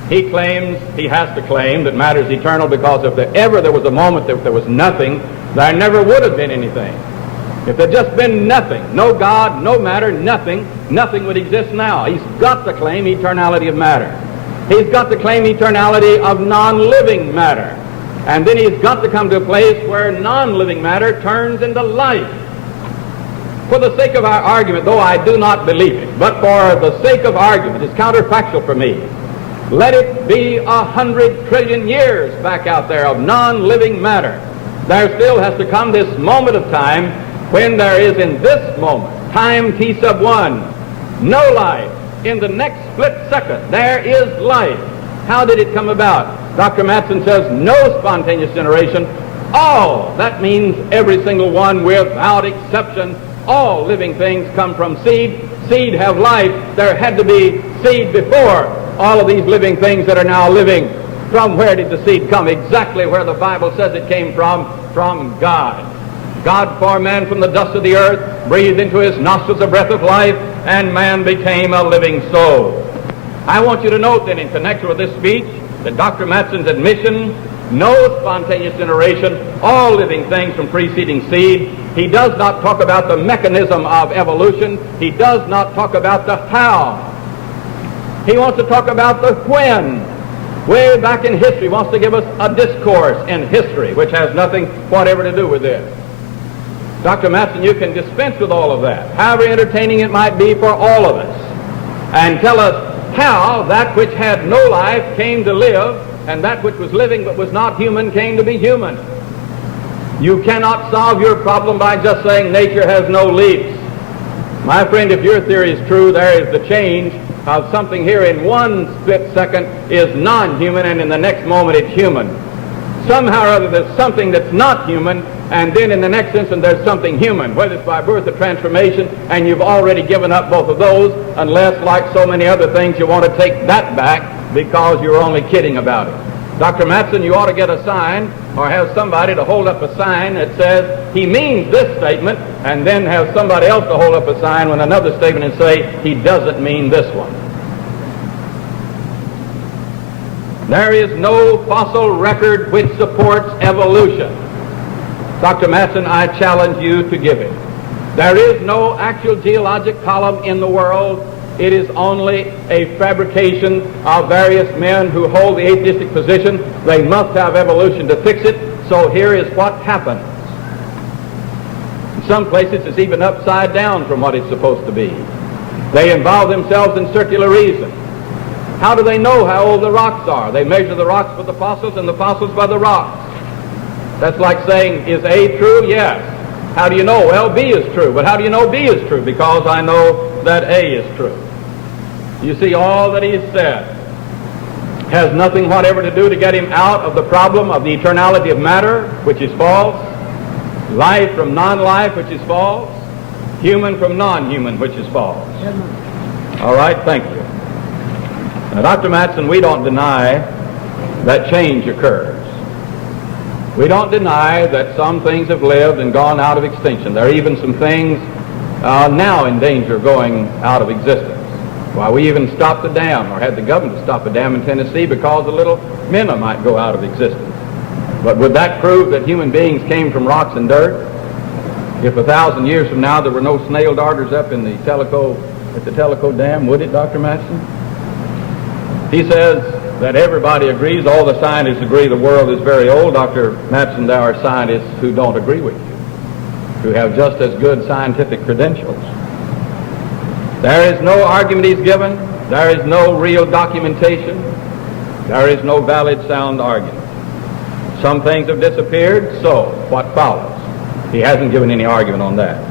He has to claim that matter is eternal because if ever there was a moment that there was nothing, there never would have been anything. If there had just been nothing, no God, no matter, nothing would exist now. He's got to claim eternality of matter. He's got to claim eternality of non-living matter. And then he's got to come to a place where non-living matter turns into life. For the sake of our argument, though I do not believe it, but for the sake of argument, it's counterfactual for me. Let it be 100 trillion years back out there of non-living matter. There still has to come this moment of time when there is in this moment, time t sub 1, no life. In the next split second, there is life. How did it come about? Dr. Matson says no spontaneous generation. All, that means every single one without exception. All living things come from seed. Seed have life. There had to be seed before all of these living things that are now living. From where did the seed come? Exactly where the Bible says it came from God. God formed man from the dust of the earth, breathed into his nostrils a breath of life, and man became a living soul. I want you to note then in connection with this speech that Dr. Matson's admission, no spontaneous generation, all living things from preceding seed. He does not talk about the mechanism of evolution. He does not talk about the how. He wants to talk about the when. Way back in history, he wants to give us a discourse in history, which has nothing whatever to do with this. Dr. Matson, you can dispense with all of that, however entertaining it might be for all of us, and tell us how that which had no life came to live, and that which was living but was not human came to be human. You cannot solve your problem by just saying nature has no leaps. My friend, if your theory is true, there is the change of something here in one split second is non-human, and in the next moment it's human. Somehow or other there's something that's not human, and then in the next instant there's something human, whether it's by birth or transformation, and you've already given up both of those, unless, like so many other things, you want to take that back because you're only kidding about it. Dr. Matson, you ought to get a sign, or have somebody to hold up a sign that says he means this statement, and then have somebody else to hold up a sign with another statement and say he doesn't mean this one. There is no fossil record which supports evolution. Dr. Matson, I challenge you to give it. There is no actual geologic column in the world. It is only a fabrication of various men who hold the atheistic position. They must have evolution to fix it. So here is what happens. In some places it's even upside down from what it's supposed to be. They involve themselves in circular reason. How do they know how old the rocks are? They measure the rocks by the fossils and the fossils by the rocks. That's like saying, is A true? Yes. How do you know? Well, B is true. But how do you know B is true? Because I know that A is true. You see, all that he's said has nothing whatever to do to get him out of the problem of the eternality of matter, which is false, life from non-life, which is false, human from non-human, which is false. All right, thank you. Now, Dr. Matson, we don't deny that change occurs. We don't deny that some things have lived and gone out of extinction. There are even some things now in danger of going out of existence. Why, we even stopped the dam, or had the government to stop a dam in Tennessee because the little minnow might go out of existence. But would that prove that human beings came from rocks and dirt? If 1,000 years from now there were no snail darters up in the Tellico Dam, would it, Dr. Matson? He says that everybody agrees, all the scientists agree the world is very old. Dr. Matson, there are scientists who don't agree with you, who have just as good scientific credentials. There is no argument he's given. There is no real documentation. There is no valid, sound argument. Some things have disappeared, so what follows? He hasn't given any argument on that.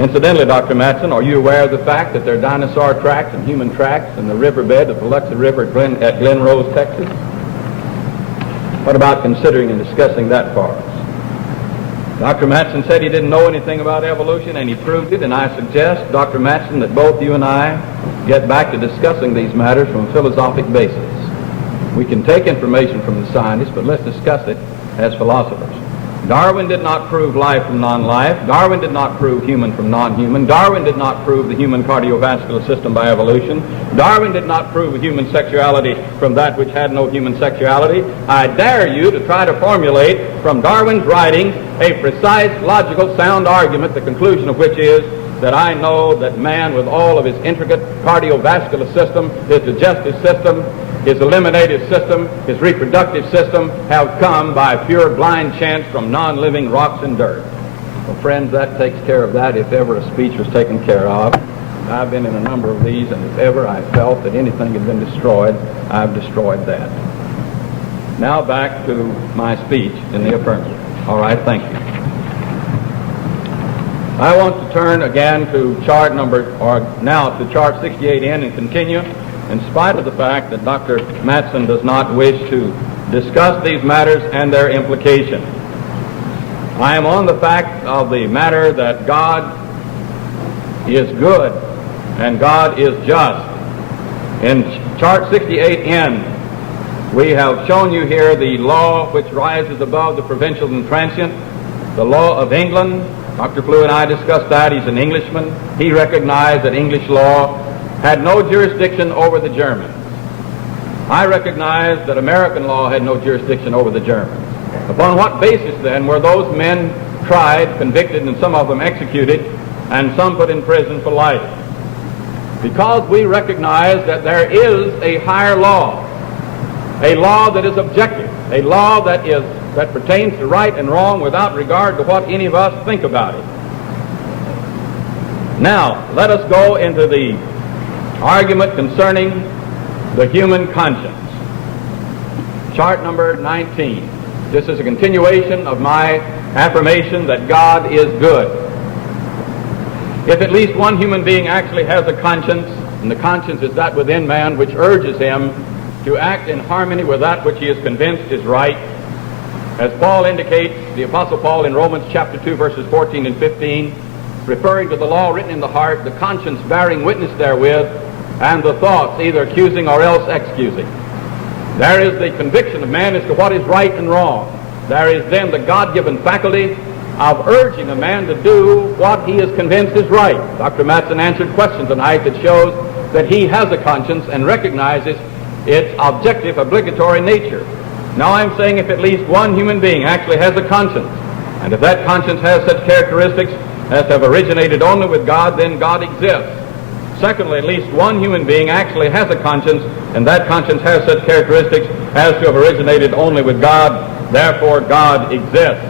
Incidentally, Dr. Matson, are you aware of the fact that there are dinosaur tracks and human tracks in the riverbed of the Biloxi River at Glen Rose, Texas? What about considering and discussing that for us? Dr. Matson said he didn't know anything about evolution, and he proved it, and I suggest, Dr. Matson, that both you and I get back to discussing these matters from a philosophic basis. We can take information from the scientists, but let's discuss it as philosophers. Darwin did not prove life from non-life. Darwin did not prove human from non-human. Darwin did not prove the human cardiovascular system by evolution. Darwin did not prove human sexuality from that which had no human sexuality. I dare you to try to formulate from Darwin's writings a precise, logical, sound argument, the conclusion of which is that I know that man, with all of his intricate cardiovascular system, his digestive system, his eliminative system, his reproductive system, have come by pure blind chance from non-living rocks and dirt. Well, friends, that takes care of that if ever a speech was taken care of. I've been in a number of these, and if ever I felt that anything had been destroyed, I've destroyed that. Now back to my speech in the affirmative. All right, thank you. I want to turn again to chart 68N and continue, in spite of the fact that Dr. Matson does not wish to discuss these matters and their implications. I am on the fact of the matter that God is good and God is just. In chart 68N, we have shown you here the law which rises above the provincial and transient, the law of England. Dr. Flew and I discussed that. He's an Englishman. He recognized that English law had no jurisdiction over the Germans. I recognize that American law had no jurisdiction over the Germans. Upon what basis, then, were those men tried, convicted, and some of them executed, and some put in prison for life? Because we recognize that there is a higher law, a law that is objective, a law that pertains to right and wrong without regard to what any of us think about it. Now, let us go into the argument concerning the human conscience. Chart number 19. This is a continuation of my affirmation that God is good. If at least one human being actually has a conscience, and the conscience is that within man which urges him to act in harmony with that which he is convinced is right, as Paul indicates, the Apostle Paul in Romans chapter 2, verses 14 and 15, referring to the law written in the heart, the conscience bearing witness therewith, and the thoughts either accusing or else excusing. There is the conviction of man as to what is right and wrong. There is then the God-given faculty of urging a man to do what he is convinced is right. Dr. Matson answered questions tonight that shows that he has a conscience and recognizes its objective, obligatory nature. Now I'm saying if at least one human being actually has a conscience, and if that conscience has such characteristics as have originated only with God, then God exists. Secondly, at least one human being actually has a conscience, and that conscience has such characteristics as to have originated only with God, therefore God exists.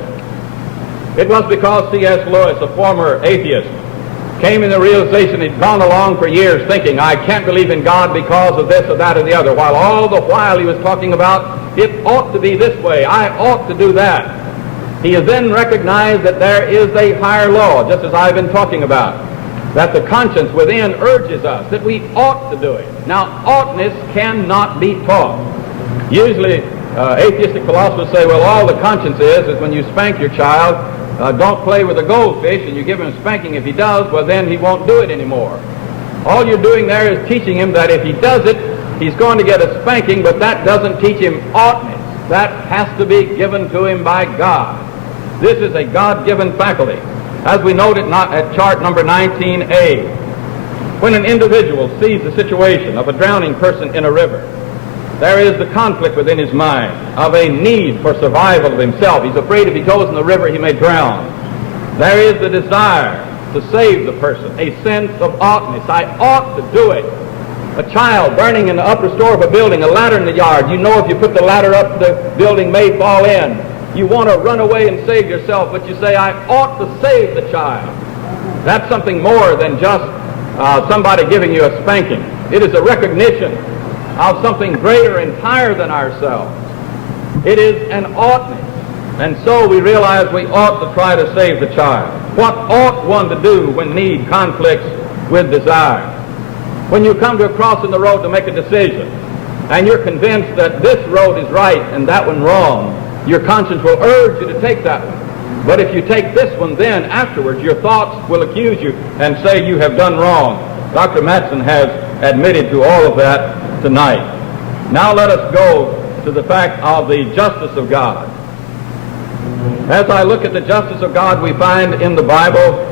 It was because C.S. Lewis, a former atheist, came in the realization he'd gone along for years thinking, I can't believe in God because of this or that or the other, while all the while he was talking about, it ought to be this way, I ought to do that. He has then recognized that there is a higher law, just as I've been talking about, that the conscience within urges us, that we ought to do it. Now, oughtness cannot be taught. Usually, atheistic philosophers say, well, all the conscience is when you spank your child, don't play with a goldfish, and you give him a spanking. If he does, well, then he won't do it anymore. All you're doing there is teaching him that if he does it, he's going to get a spanking, but that doesn't teach him oughtness. That has to be given to him by God. This is a God-given faculty. As we noted at chart number 19A, when an individual sees the situation of a drowning person in a river, there is the conflict within his mind of a need for survival of himself. He's afraid if he goes in the river he may drown. There is the desire to save the person, a sense of oughtness. I ought to do it. A child burning in the upper story of a building, a ladder in the yard. You know if you put the ladder up, the building may fall in. You want to run away and save yourself, but you say, I ought to save the child. That's something more than just somebody giving you a spanking. It is a recognition of something greater and higher than ourselves. It is an oughtness. And so we realize we ought to try to save the child. What ought one to do when need conflicts with desire? When you come to a cross in the road to make a decision, and you're convinced that this road is right and that one wrong, your conscience will urge you to take that one. But if you take this one, then afterwards your thoughts will accuse you and say you have done wrong. Dr. Matson has admitted to all of that tonight. Now let us go to the fact of the justice of God. As I look at the justice of God, we find in the Bible,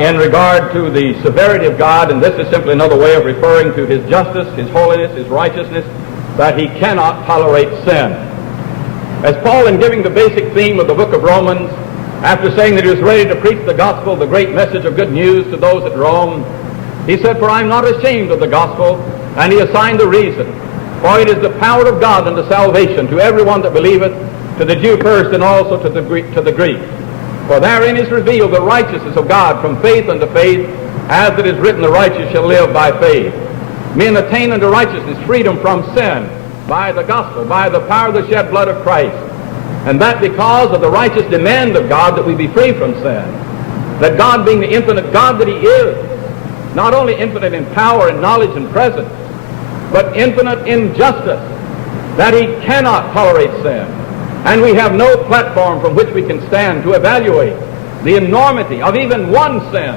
in regard to the severity of God, and this is simply another way of referring to his justice, his holiness, his righteousness, that he cannot tolerate sin. As Paul, in giving the basic theme of the book of Romans, after saying that he was ready to preach the gospel, the great message of good news to those at Rome, he said, "For I am not ashamed of the gospel," and he assigned the reason. "For it is the power of God unto salvation to everyone that believeth, to the Jew first, and also to the Greek. For therein is revealed the righteousness of God from faith unto faith, as it is written, the righteous shall live by faith." Men attain unto righteousness, freedom from sin, by the gospel, by the power of the shed blood of Christ. And that because of the righteous demand of God that we be free from sin. That God, being the infinite God that he is, not only infinite in power and knowledge and presence, but infinite in justice, that he cannot tolerate sin. And we have no platform from which we can stand to evaluate the enormity of even one sin.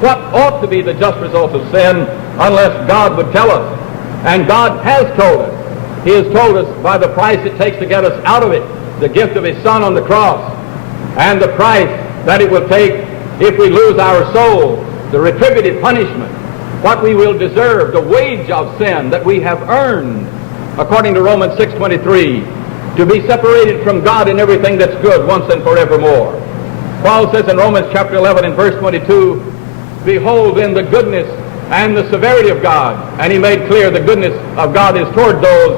What ought to be the just result of sin, unless God would tell us. And God has told us. He has told us by the price it takes to get us out of it, the gift of his Son on the cross, and the price that it will take if we lose our soul, the retributive punishment, what we will deserve, the wage of sin that we have earned, according to Romans 6:23, to be separated from God in everything that's good once and forevermore. Paul says in Romans chapter 11 and verse 22, "Behold then the goodness and the severity of God." And he made clear the goodness of God is toward those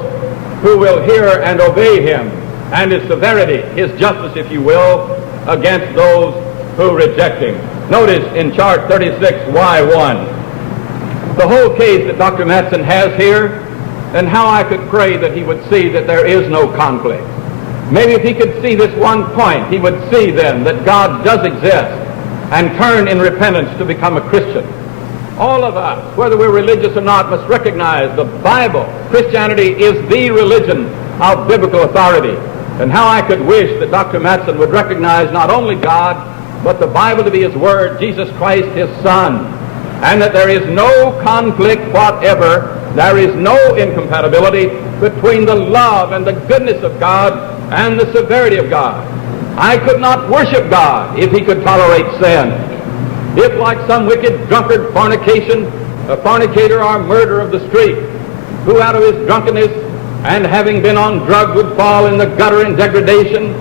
who will hear and obey him, and his severity, his justice, if you will, against those who reject him. Notice in chart 36, Y1, the whole case that Dr. Matson has here, and how I could pray that he would see that there is no conflict. Maybe if he could see this one point, he would see then that God does exist, and turn in repentance to become a Christian. All of us, whether we're religious or not, must recognize the Bible. Christianity is the religion of biblical authority. And how I could wish that Dr. Matson would recognize not only God, but the Bible to be his word, Jesus Christ his Son, and that there is no conflict whatever, there is no incompatibility between the love and the goodness of God and the severity of God. I could not worship God if he could tolerate sin. If, like some wicked drunkard fornicator or murderer of the street, who out of his drunkenness and having been on drugs would fall in the gutter in degradation,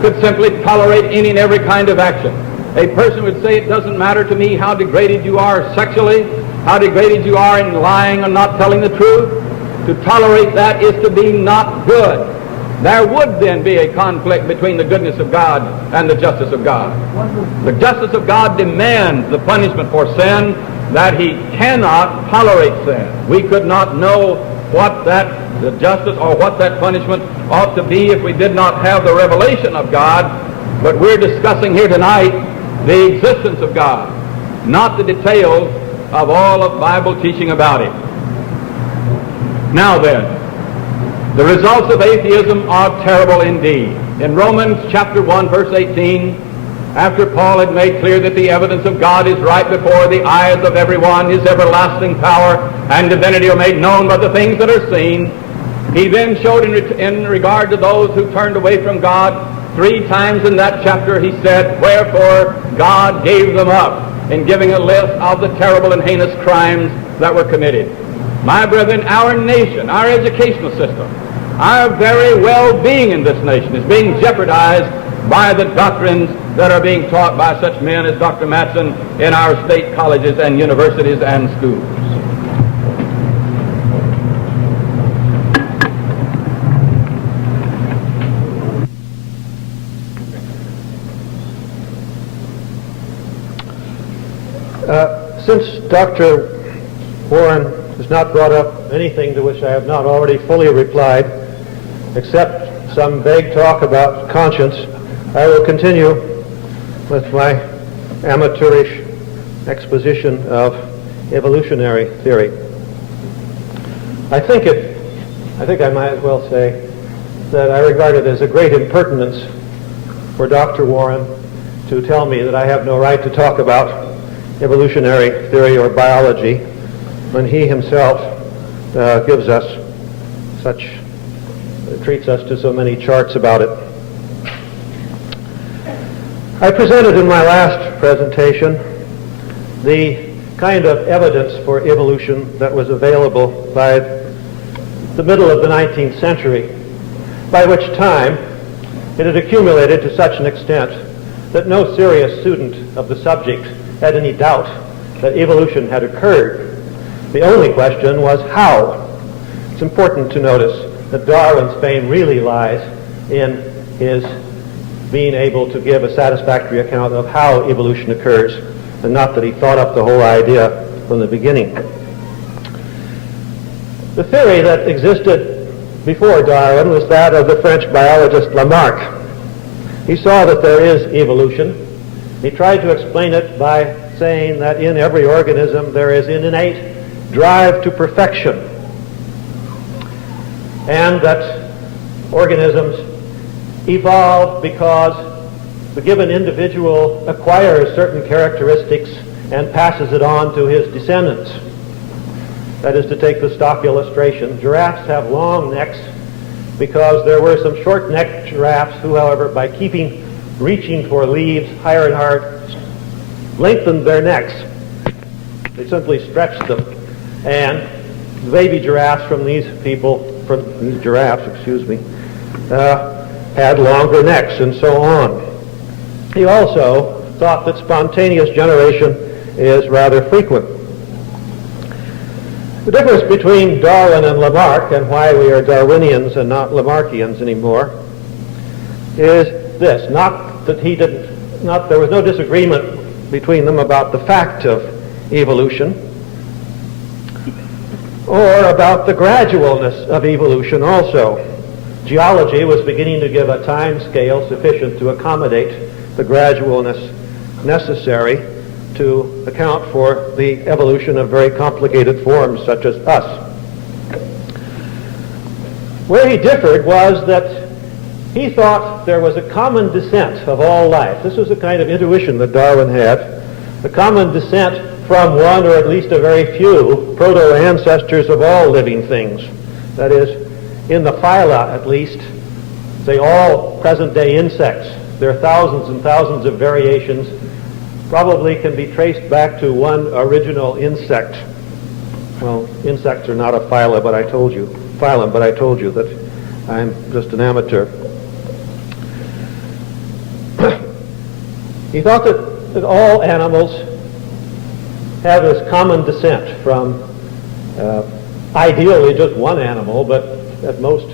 could simply tolerate any and every kind of action. A person would say, it doesn't matter to me how degraded you are sexually, how degraded you are in lying or not telling the truth. To tolerate that is to be not good. There would then be a conflict between the goodness of God and the justice of God. The justice of God demands the punishment for sin, that he cannot tolerate sin. We could not know what the justice or what that punishment ought to be if we did not have the revelation of God. But we're discussing here tonight the existence of God, not the details of all of Bible teaching about it. Now then, the results of atheism are terrible indeed. In Romans chapter 1, verse 18, after Paul had made clear that the evidence of God is right before the eyes of everyone, his everlasting power and divinity are made known by the things that are seen, he then showed in regard to those who turned away from God, 3 times in that chapter he said, wherefore God gave them up, in giving a list of the terrible and heinous crimes that were committed. My brethren, our nation, our educational system, our very well-being in this nation is being jeopardized by the doctrines that are being taught by such men as Dr. Matson in our state colleges and universities and schools. Since Dr. Warren has not brought up anything to which I have not already fully replied, except some vague talk about conscience, I will continue with my amateurish exposition of evolutionary theory. I think I might as well say that I regard it as a great impertinence for Dr. Warren to tell me that I have no right to talk about evolutionary theory or biology when he himself treats us to so many charts about it. I presented in my last presentation the kind of evidence for evolution that was available by the middle of the 19th century, by which time it had accumulated to such an extent that no serious student of the subject had any doubt that evolution had occurred. The only question was how. It's important to notice that Darwin's fame really lies in his being able to give a satisfactory account of how evolution occurs, and not that he thought up the whole idea from the beginning. The theory that existed before Darwin was that of the French biologist Lamarck. He saw that there is evolution. He tried to explain it by saying that in every organism there is an innate drive to perfection, and that organisms evolve because the given individual acquires certain characteristics and passes it on to his descendants. That is, to take the stock illustration, giraffes have long necks because there were some short-necked giraffes who, however, by reaching for leaves higher and higher, lengthened their necks. They simply stretched them. And the baby giraffes from these giraffes, had longer necks, and so on. He also thought that spontaneous generation is rather frequent. The difference between Darwin and Lamarck, and why we are Darwinians and not Lamarckians anymore, is this: not that there was no disagreement between them about the fact of evolution, or about the gradualness of evolution also. Geology was beginning to give a time scale sufficient to accommodate the gradualness necessary to account for the evolution of very complicated forms such as us. Where he differed was that he thought there was a common descent of all life. This was a kind of intuition that Darwin had, the common descent from one or at least a very few proto-ancestors of all living things. That is, in the phyla at least, say all present-day insects, there are thousands and thousands of variations, probably can be traced back to one original insect. Well, insects are not a phylum, but I told you that I'm just an amateur. He thought that all animals have this common descent from ideally just one animal, but at most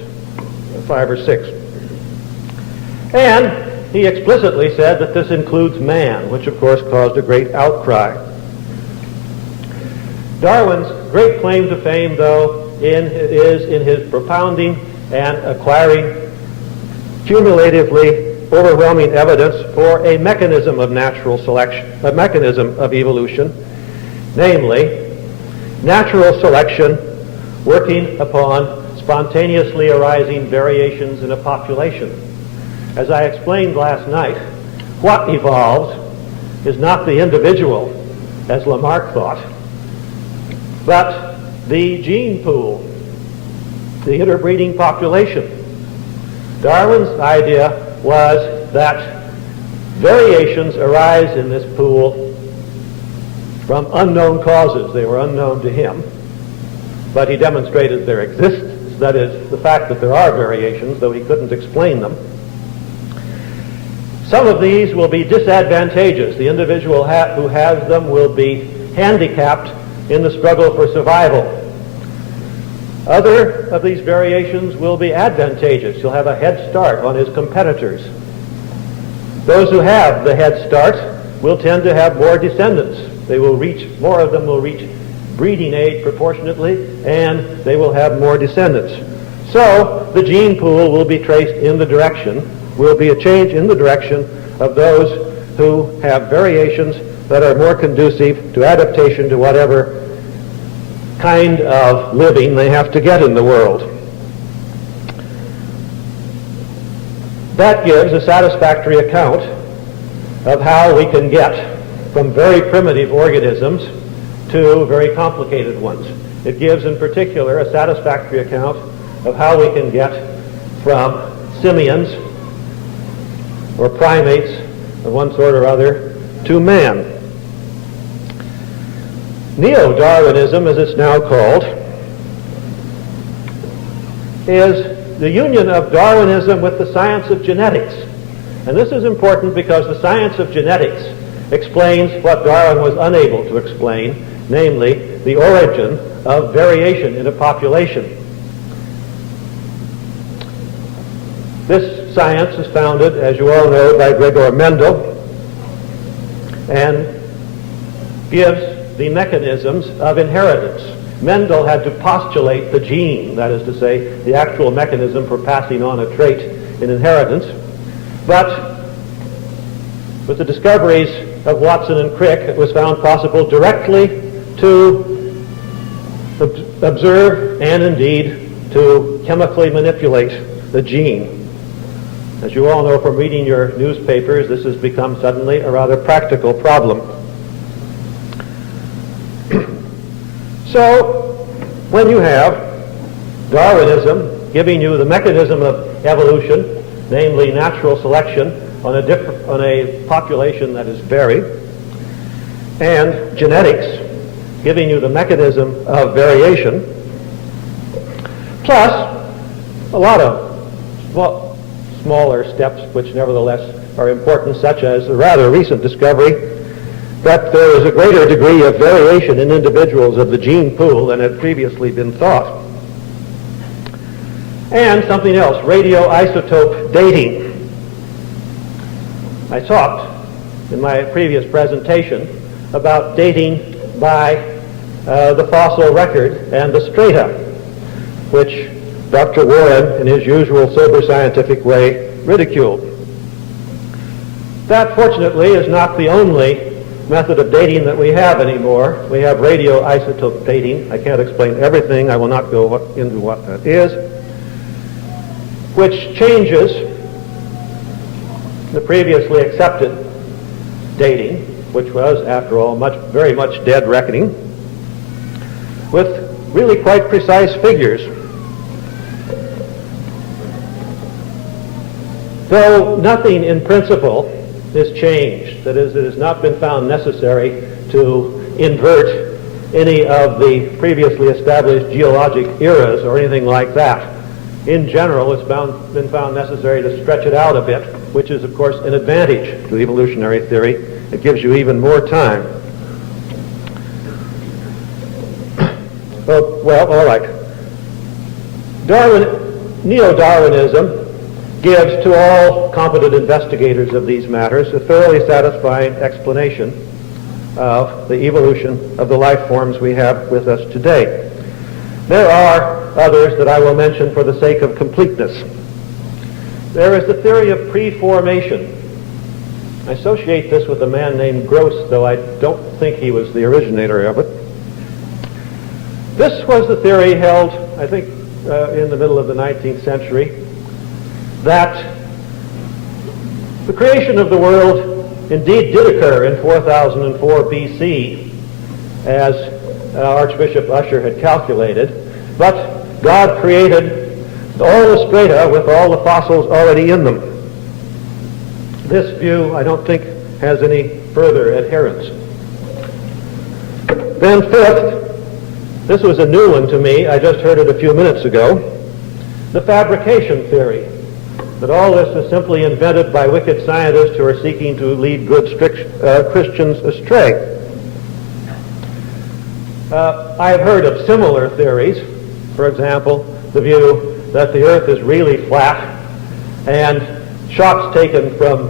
5 or 6. And he explicitly said that this includes man, which of course caused a great outcry. Darwin's great claim to fame, though, is in his propounding and acquiring cumulatively overwhelming evidence for a mechanism of natural selection, a mechanism of evolution, namely natural selection working upon spontaneously arising variations in a population. As I explained last night, what evolves is not the individual, as Lamarck thought, but the gene pool, the interbreeding population. Darwin's idea was that variations arise in this pool from unknown causes. They were unknown to him, but he demonstrated their existence. That is, the fact that there are variations, though he couldn't explain them. Some of these will be disadvantageous. The individual who has them will be handicapped in the struggle for survival. Other of these variations will be advantageous. He'll have a head start on his competitors. Those who have the head start will tend to have more descendants. More of them will reach breeding age proportionately, and they will have more descendants. So the gene pool will be traced in the direction, will be a change in the direction of those who have variations that are more conducive to adaptation to whatever kind of living they have to get in the world. That gives a satisfactory account of how we can get from very primitive organisms to very complicated ones. It gives in particular a satisfactory account of how we can get from simians or primates of one sort or other to man. Neo-Darwinism, as it's now called, is the union of Darwinism with the science of genetics. And this is important because the science of genetics explains what Darwin was unable to explain, namely the origin of variation in a population. This science is founded, as you all know, by Gregor Mendel and gives the mechanisms of inheritance. Mendel had to postulate the gene, that is to say, the actual mechanism for passing on a trait in inheritance. But with the discoveries of Watson and Crick, it was found possible directly to observe and indeed to chemically manipulate the gene. As you all know from reading your newspapers, this has become suddenly a rather practical problem. So, when you have Darwinism giving you the mechanism of evolution, namely natural selection on a population that is varied, and genetics giving you the mechanism of variation, plus a lot of smaller steps which nevertheless are important, such as the rather recent discovery that there is a greater degree of variation in individuals of the gene pool than had previously been thought. And something else, radioisotope dating. I talked in my previous presentation about dating by the fossil record and the strata, which Dr. Warren, in his usual sober scientific way, ridiculed. That, fortunately, is not the only method of dating that we have anymore. We have radioisotope dating. I can't explain everything. I will not go into what that is, which changes the previously accepted dating, which was, after all, very much dead reckoning, with really quite precise figures. Though nothing in principle is changed, that is, it has not been found necessary to invert any of the previously established geologic eras or anything like that. In general, it's been found necessary to stretch it out a bit, which is, of course, an advantage to evolutionary theory. It gives you even more time. Well, all right. Neo-Darwinism gives to all competent investigators of these matters a thoroughly satisfying explanation of the evolution of the life forms we have with us today. There are others that I will mention for the sake of completeness. There is the theory of pre-formation. I associate this with a man named Gross, though I don't think he was the originator of it. This was the theory held, I think, in the middle of the 19th century, that the creation of the world indeed did occur in 4004 BC, as Archbishop Usher had calculated, but God created all the strata with all the fossils already in them. This view, I don't think, has any further adherents. Then fifth, this was a new one to me, I just heard it a few minutes ago, the fabrication theory, that all this is simply invented by wicked scientists who are seeking to lead good Christians astray. I have heard of similar theories. For example, the view that the earth is really flat and shots taken from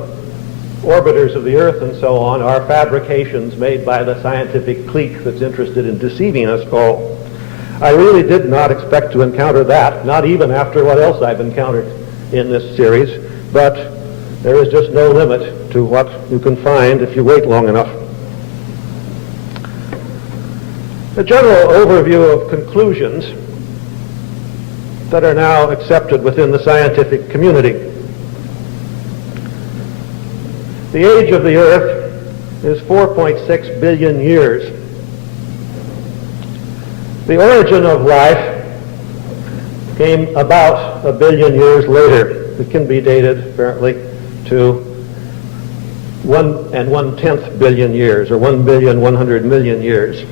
orbiters of the earth and so on are fabrications made by the scientific clique that's interested in deceiving us all. I really did not expect to encounter that, not even after what else I've encountered in this series, but there is just no limit to what you can find if you wait long enough. A general overview of conclusions that are now accepted within the scientific community. The age of the Earth is 4.6 billion years. The origin of life came about a billion years later. It can be dated, apparently, to 1 1/10 billion years, or 1,100,000,000 years.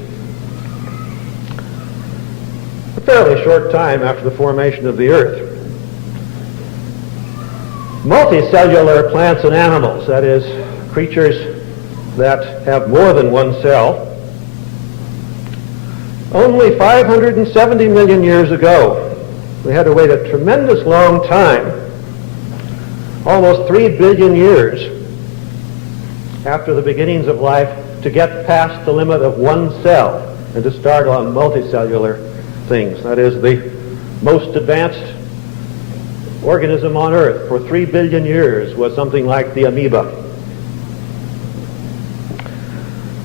A fairly short time after the formation of the Earth. Multicellular plants and animals, that is, creatures that have more than one cell, only 570 million years ago, we had to wait a tremendous long time, almost 3 billion years after the beginnings of life, to get past the limit of one cell and to start on multicellular things. That is, the most advanced organism on Earth for 3 billion years was something like the amoeba.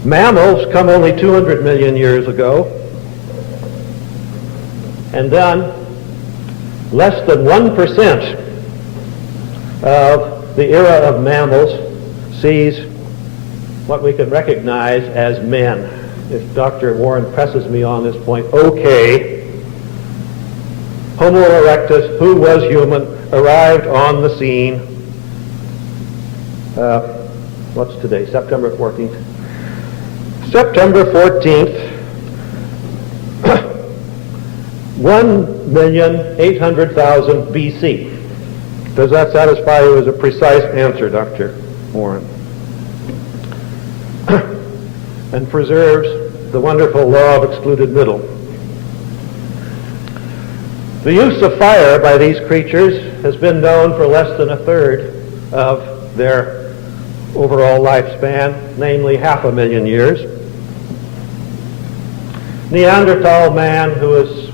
Mammals come only 200 million years ago, and then less than 1% of the era of mammals sees what we can recognize as men. If Dr. Warren presses me on this point, okay, Homo erectus, who was human, arrived on the scene, what's today, September 14th? September 14th, 1,800,000 BC. Does that satisfy you as a precise answer, Dr. Warren? And preserves the wonderful law of excluded middle. The use of fire by these creatures has been known for less than a third of their overall lifespan, namely 500,000 years. Neanderthal man, who is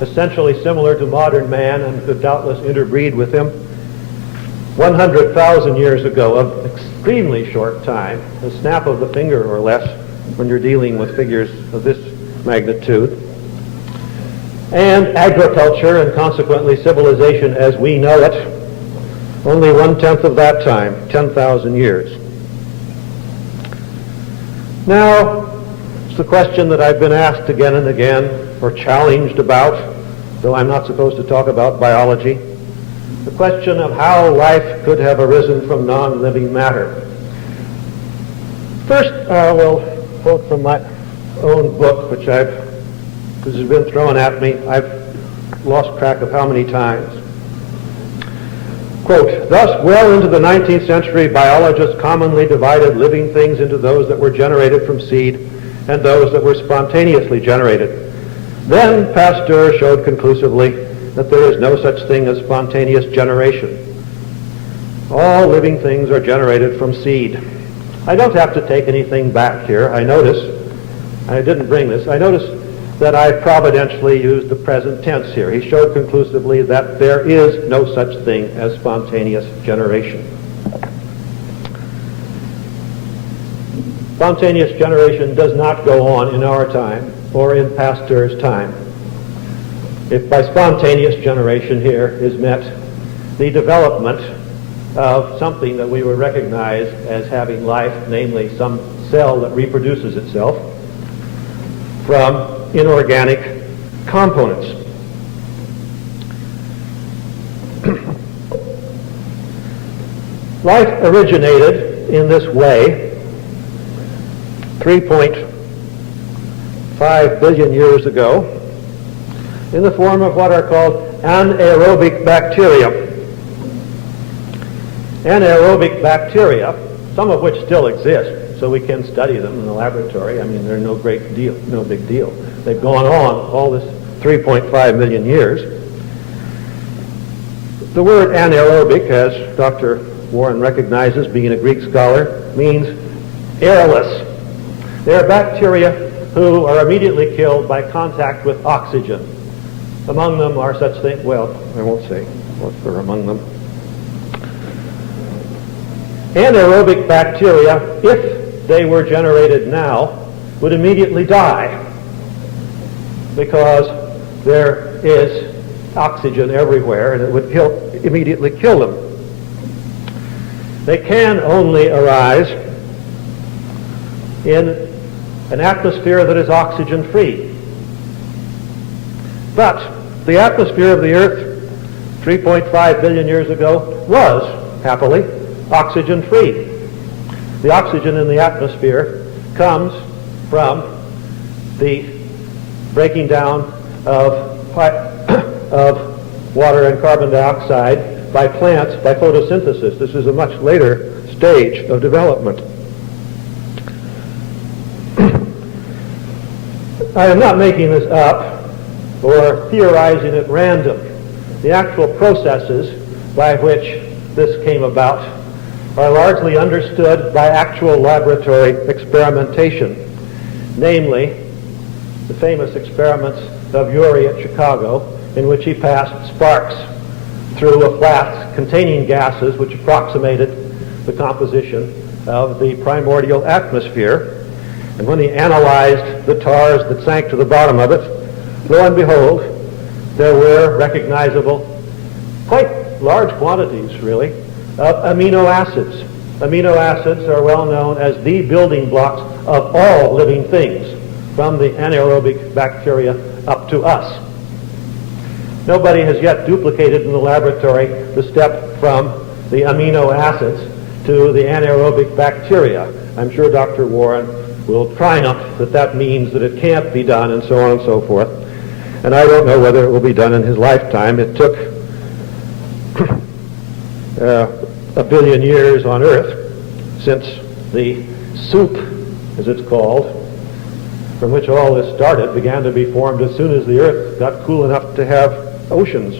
essentially similar to modern man and could doubtless interbreed with him, 100,000 years ago, of extremely short time, a snap of the finger or less when you're dealing with figures of this magnitude. And agriculture, and consequently civilization as we know it, only 1/10 of that time, 10,000 years. Now, it's the question that I've been asked again and again, or challenged about, though I'm not supposed to talk about biology, the question of how life could have arisen from non-living matter. First, I will quote from my own book, which has been thrown at me. I've lost track of how many times. Quote, thus, well into the 19th century, biologists commonly divided living things into those that were generated from seed and those that were spontaneously generated. Then Pasteur showed conclusively that there is no such thing as spontaneous generation. All living things are generated from seed. I don't have to take anything back here. I didn't bring this, I notice that I providentially used the present tense here. He showed conclusively that there is no such thing as spontaneous generation. Spontaneous generation does not go on in our time or in Pasteur's time. If by spontaneous generation here is meant the development of something that we would recognize as having life, namely some cell that reproduces itself from inorganic components. Life originated in this way 3.5 billion years ago in the form of what are called anaerobic bacteria. Anaerobic bacteria, some of which still exist, so we can study them in the laboratory. I mean, they're no big deal. They've gone on all this 3.5 million years. The word anaerobic, as Dr. Warren recognizes, being a Greek scholar, means airless. They're bacteria who are immediately killed by contact with oxygen. Among them are such things, well, I won't say what are among them. Anaerobic bacteria, if they were generated now, would immediately die because there is oxygen everywhere and it would immediately kill them. They can only arise in an atmosphere that is oxygen-free. But the atmosphere of the Earth 3.5 billion years ago was, happily, oxygen-free. The oxygen in the atmosphere comes from the breaking down of water and carbon dioxide by plants by photosynthesis. This is a much later stage of development. I am not making this up or theorizing at random. The actual processes by which this came about are largely understood by actual laboratory experimentation, namely the famous experiments of Urey at Chicago, in which he passed sparks through a flask containing gases which approximated the composition of the primordial atmosphere. And when he analyzed the tars that sank to the bottom of it, lo and behold, there were recognizable, quite large quantities really, of amino acids. Amino acids are well known as the building blocks of all living things, from the anaerobic bacteria up to us. Nobody has yet duplicated in the laboratory the step from the amino acids to the anaerobic bacteria. I'm sure Dr. Warren will triumph that that means that it can't be done, and so on and so forth. And I don't know whether it will be done in his lifetime. It took a billion years on Earth since the soup, as it's called, from which all this started, began to be formed as soon as the Earth got cool enough to have oceans.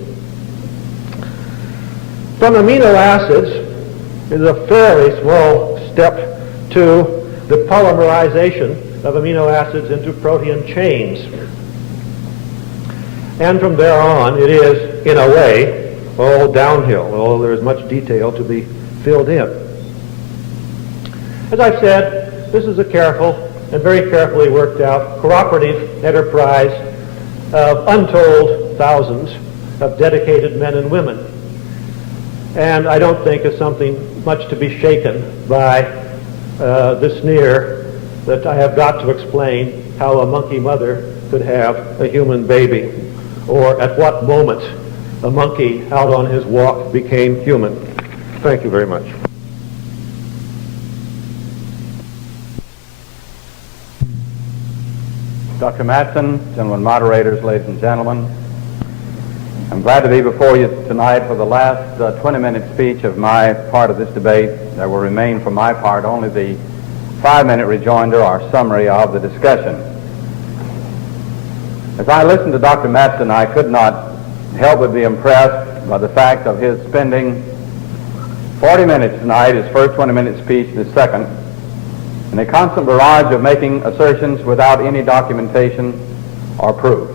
From amino acids is a fairly small step to the polymerization of amino acids into protein chains. And from there on, it is, in a way, all downhill, although there is much detail to be filled in. As I've said, this is a careful and very carefully worked out cooperative enterprise of untold thousands of dedicated men and women. And I don't think it's something much to be shaken by the sneer that I have got to explain how a monkey mother could have a human baby, or at what moment a monkey out on his walk became human. Thank you very much. Dr. Matson, gentlemen moderators, ladies and gentlemen, I'm glad to be before you tonight for the last 20-minute speech of my part of this debate. There will remain from my part only the 5-minute rejoinder or summary of the discussion. As I listened to Dr. Matson, I could not help but be impressed by the fact of his spending 40 minutes tonight, his first 20-minute speech, the second, in a constant barrage of making assertions without any documentation or proof.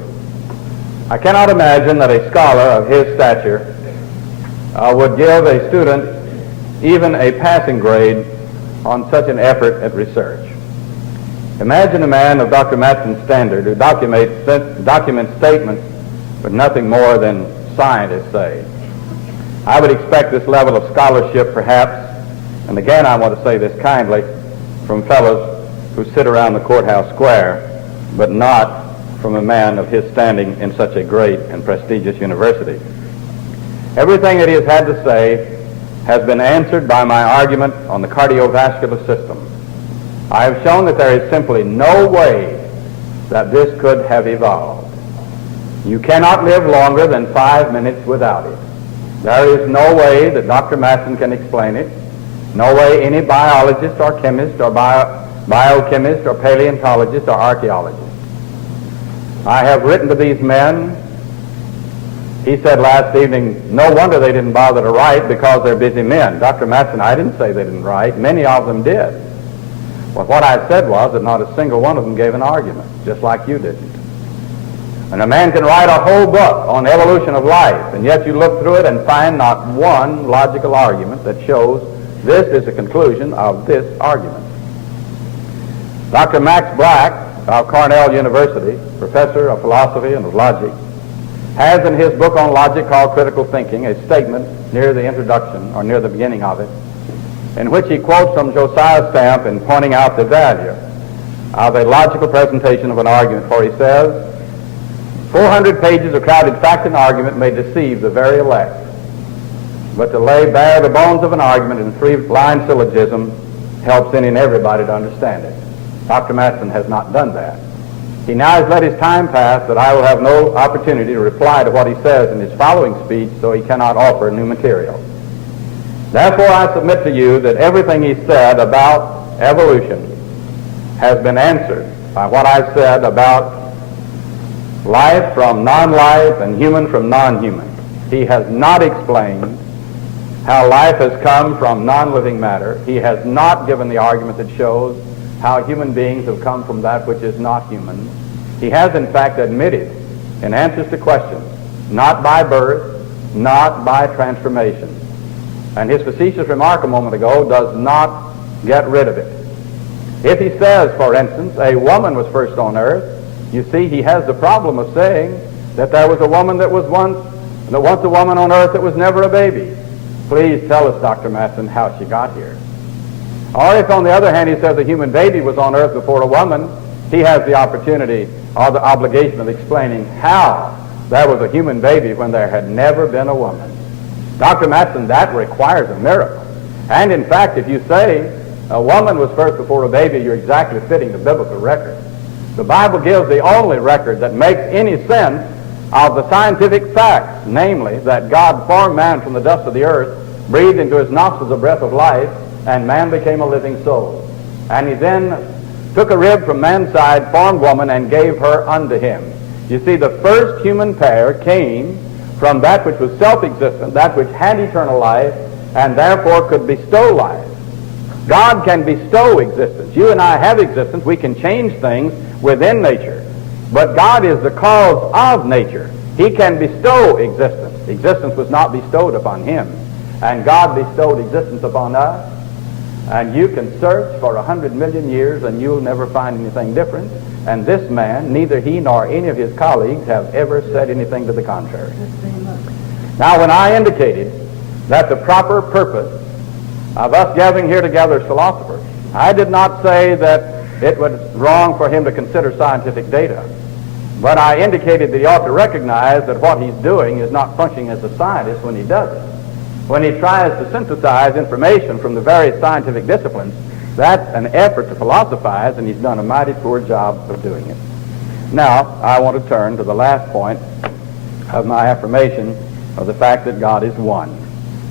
I cannot imagine that a scholar of his stature would give a student even a passing grade on such an effort at research. Imagine a man of Dr. Matson's standard who documents statements with nothing more than scientists say. I would expect this level of scholarship perhaps, and again I want to say this kindly, from fellows who sit around the courthouse square, but not from a man of his standing in such a great and prestigious university. Everything that he has had to say has been answered by my argument on the cardiovascular system. I have shown that there is simply no way that this could have evolved. You cannot live longer than 5 minutes without it. There is no way that Dr. Matson can explain it, no way any biologist or chemist or biochemist or paleontologist or archaeologist. I have written to these men. He said last evening, no wonder they didn't bother to write because they're busy men. Dr. Matson, I didn't say they didn't write. Many of them did. Well, what I said was that not a single one of them gave an argument, just like you didn't. And a man can write a whole book on evolution of life, and yet you look through it and find not one logical argument that shows this is the conclusion of this argument. Dr. Max Black of Cornell University, professor of philosophy and of logic, has in his book on logic called Critical Thinking a statement near the introduction, or near the beginning of it, in which he quotes from Josiah Stamp in pointing out the value of a logical presentation of an argument, for he says, 400 pages of crowded fact and argument may deceive the very elect, but to lay bare the bones of an argument in 3-line syllogism helps any and everybody to understand it. Dr. Matson has not done that. He now has let his time pass that I will have no opportunity to reply to what he says in his following speech, so he cannot offer new material. Therefore, I submit to you that everything he said about evolution has been answered by what I've said about life from non-life and human from non-human. He has not explained how life has come from non-living matter. He has not given the argument that shows how human beings have come from that which is not human. He has, in fact, admitted in answers to questions, not by birth, not by transformation. And his facetious remark a moment ago does not get rid of it. If he says, for instance, a woman was first on earth, you see he has the problem of saying that there was a woman that was once a woman on earth that was never a baby. Please tell us, Dr. Matson, how she got here. Or if, on the other hand, he says a human baby was on earth before a woman, he has the opportunity or the obligation of explaining how there was a human baby when there had never been a woman. Dr. Matson, that requires a miracle. And in fact, if you say a woman was first before a baby, you're exactly fitting the biblical record. The Bible gives the only record that makes any sense of the scientific facts, namely that God formed man from the dust of the earth, breathed into his nostrils the breath of life, and man became a living soul. And he then took a rib from man's side, formed woman, and gave her unto him. You see, the first human pair came from that which was self-existent, that which had eternal life, and therefore could bestow life. God can bestow existence. You and I have existence. We can change things within nature. But God is the cause of nature. He can bestow existence. Existence was not bestowed upon him. And God bestowed existence upon us. And you can search for 100 million years and you'll never find anything different. And this man, neither he nor any of his colleagues have ever said anything to the contrary. Now, when I indicated that the proper purpose of us gathering here together as philosophers, I did not say that it was wrong for him to consider scientific data, but I indicated that he ought to recognize that what he's doing is not functioning as a scientist when he does it. When he tries to synthesize information from the various scientific disciplines, that's an effort to philosophize, and he's done a mighty poor job of doing it. Now, I want to turn to the last point of my affirmation of the fact that God is one.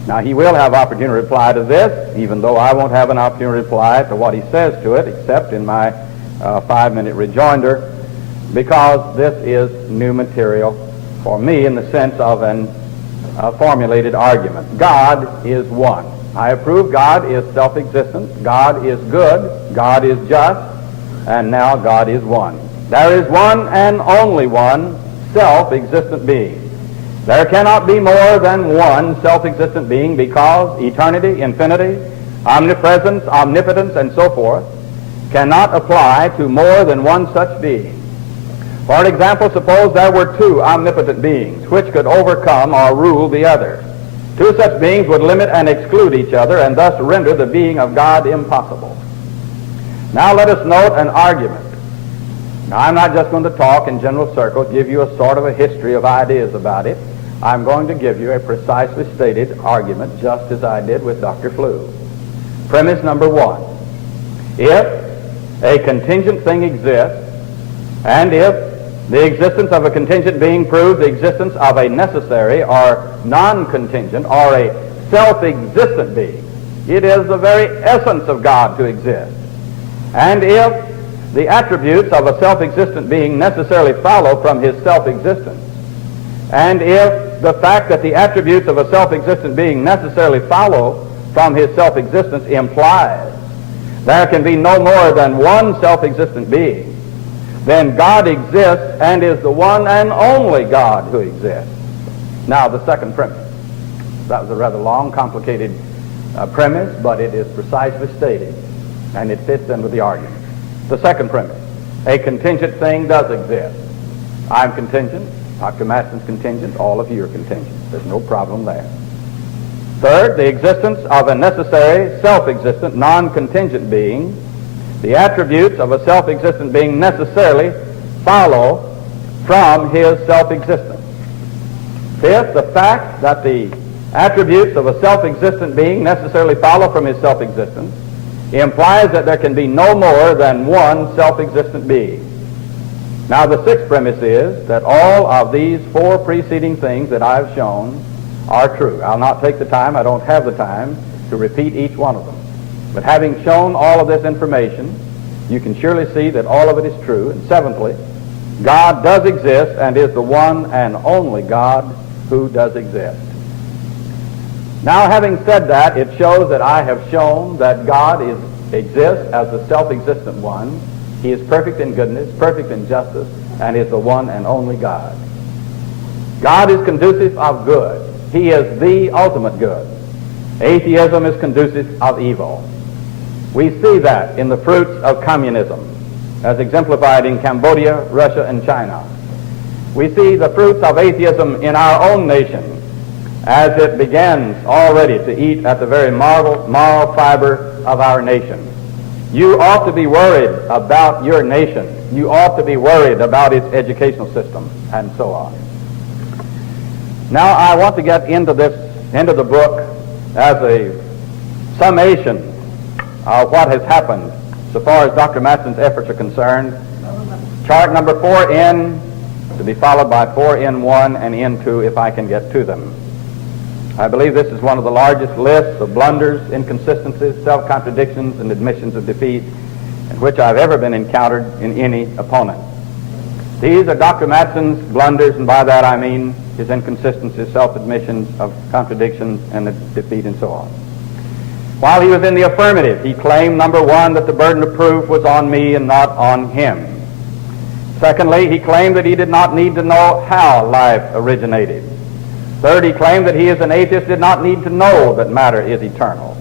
Now, he will have opportunity to reply to this, even though I won't have an opportunity to reply to what he says to it, except in my 5-minute rejoinder, because this is new material for me in the sense of a formulated argument. God is one. I approve God is self-existent, God is good, God is just, and now God is one. There is one and only one self-existent being. There cannot be more than one self-existent being because eternity, infinity, omnipresence, omnipotence, and so forth cannot apply to more than one such being. For example, suppose there were two omnipotent beings which could overcome or rule the other. Two such beings would limit and exclude each other and thus render the being of God impossible. Now let us note an argument. Now I'm not just going to talk in general circles, give you a sort of a history of ideas about it. I'm going to give you a precisely stated argument just as I did with Dr. Flew. Premise number one. If a contingent thing exists, and if the existence of a contingent being proves the existence of a necessary or non-contingent or a self-existent being, it is the very essence of God to exist. And if the attributes of a self-existent being necessarily follow from his self-existence, and if the fact that the attributes of a self-existent being necessarily follow from his self-existence implies there can be no more than one self-existent being, then God exists and is the one and only God who exists. Now, the second premise. That was a rather long, complicated premise, but it is precisely stated, and it fits in with the argument. The second premise. A contingent thing does exist. I'm contingent. Dr. Matson's contingent. All of you are contingent. There's no problem there. Third, the existence of a necessary, self-existent, non-contingent being. The attributes of a self-existent being necessarily follow from his self-existence. Fifth, the fact that the attributes of a self-existent being necessarily follow from his self-existence implies that there can be no more than one self-existent being. Now, the sixth premise is that all of these four preceding things that I've shown are true. I'll not take the time, I don't have the time, to repeat each one of them. But having shown all of this information, you can surely see that all of it is true. And seventhly, God does exist and is the one and only God who does exist. Now, having said that, it shows that I have shown that God exists as the self-existent one. He is perfect in goodness, perfect in justice, and is the one and only God. God is conducive of good. He is the ultimate good. Atheism is conducive of evil. We see that in the fruits of communism, as exemplified in Cambodia, Russia, and China. We see the fruits of atheism in our own nation, as it begins already to eat at the very moral fiber of our nation. You ought to be worried about your nation. You ought to be worried about its educational system, and so on. Now, I want to get into the book as a summation of what has happened so far as Dr. Matson's efforts are concerned. Chart number 4N, to be followed by 4N1 and N2 if I can get to them. I believe this is one of the largest lists of blunders, inconsistencies, self-contradictions, and admissions of defeat in which I've ever been encountered in any opponent. These are Dr. Matson's blunders, and by that I mean his inconsistencies, self-admissions of contradictions and defeat and so on. While he was in the affirmative, he claimed, number one, that the burden of proof was on me and not on him. Secondly, he claimed that he did not need to know how life originated. Third, he claimed that he as an atheist did not need to know that matter is eternal.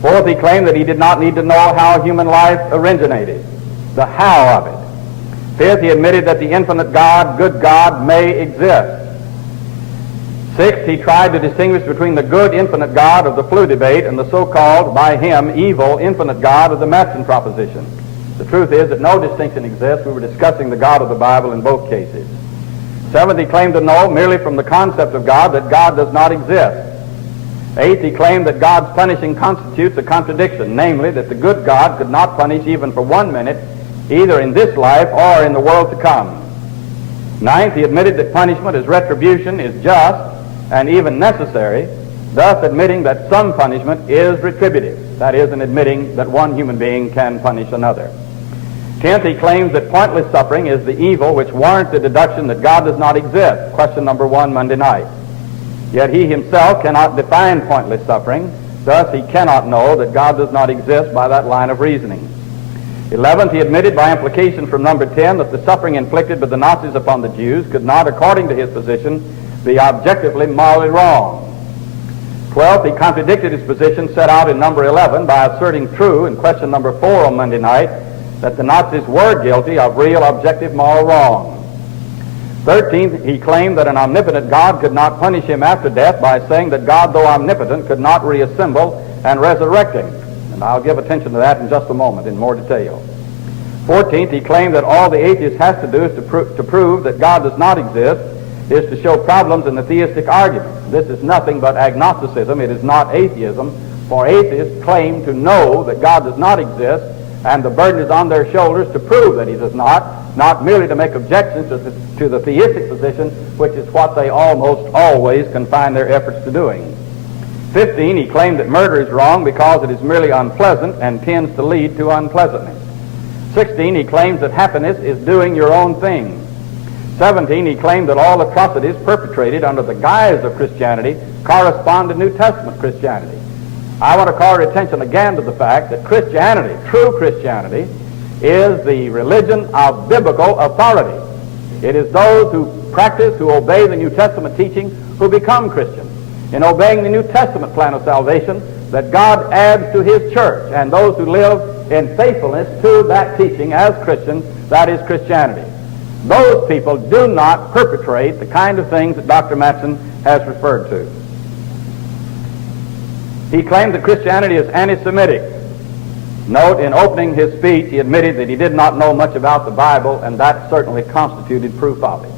Fourth, he claimed that he did not need to know how human life originated, the how of it. Fifth, he admitted that the infinite God, good God, may exist. Sixth, he tried to distinguish between the good infinite God of the flu debate and the so-called, by him, evil infinite God of the Matson proposition. The truth is that no distinction exists. We were discussing the God of the Bible in both cases. Seventh, he claimed to know merely from the concept of God that God does not exist. Eighth, he claimed that God's punishing constitutes a contradiction, namely that the good God could not punish even for 1 minute, either in this life or in the world to come. Ninth, he admitted that punishment as retribution is just and even necessary, thus admitting that some punishment is retributive, that is, in admitting that one human being can punish another. 10th, he claims that pointless suffering is the evil which warrants the deduction that God does not exist, question number 1 Monday night. Yet he himself cannot define pointless suffering, thus he cannot know that God does not exist by that line of reasoning. 11th, he admitted by implication from number 10 that the suffering inflicted by the Nazis upon the Jews could not, according to his position, be objectively morally wrong. 12th, he contradicted his position set out in number 11 by asserting true in question number 4 on Monday night that the Nazis were guilty of real objective moral wrong. 13th, he claimed that an omnipotent God could not punish him after death by saying that God, though omnipotent, could not reassemble and resurrect him. And I'll give attention to that in just a moment in more detail. 14th, he claimed that all the atheist has to do is to prove that God does not exist is to show problems in the theistic argument. This is nothing but agnosticism. It is not atheism, for atheists claim to know that God does not exist, and the burden is on their shoulders to prove that he does not merely to make objections to the theistic position, which is what they almost always confine their efforts to doing. 15, he claimed that murder is wrong because it is merely unpleasant and tends to lead to unpleasantness. 16, he claims that happiness is doing your own thing. 17, he claimed that all atrocities perpetrated under the guise of Christianity correspond to New Testament Christianity. I want to call your attention again to the fact that Christianity, true Christianity, is the religion of biblical authority. It is those who practice, who obey the New Testament teaching, who become Christians. In obeying the New Testament plan of salvation, that God adds to his church, and those who live in faithfulness to that teaching as Christians, that is Christianity. Those people do not perpetrate the kind of things that Dr. Matson has referred to. He claimed that Christianity is anti-Semitic. Note, in opening his speech, he admitted that he did not know much about the Bible, and that certainly constituted proof of it.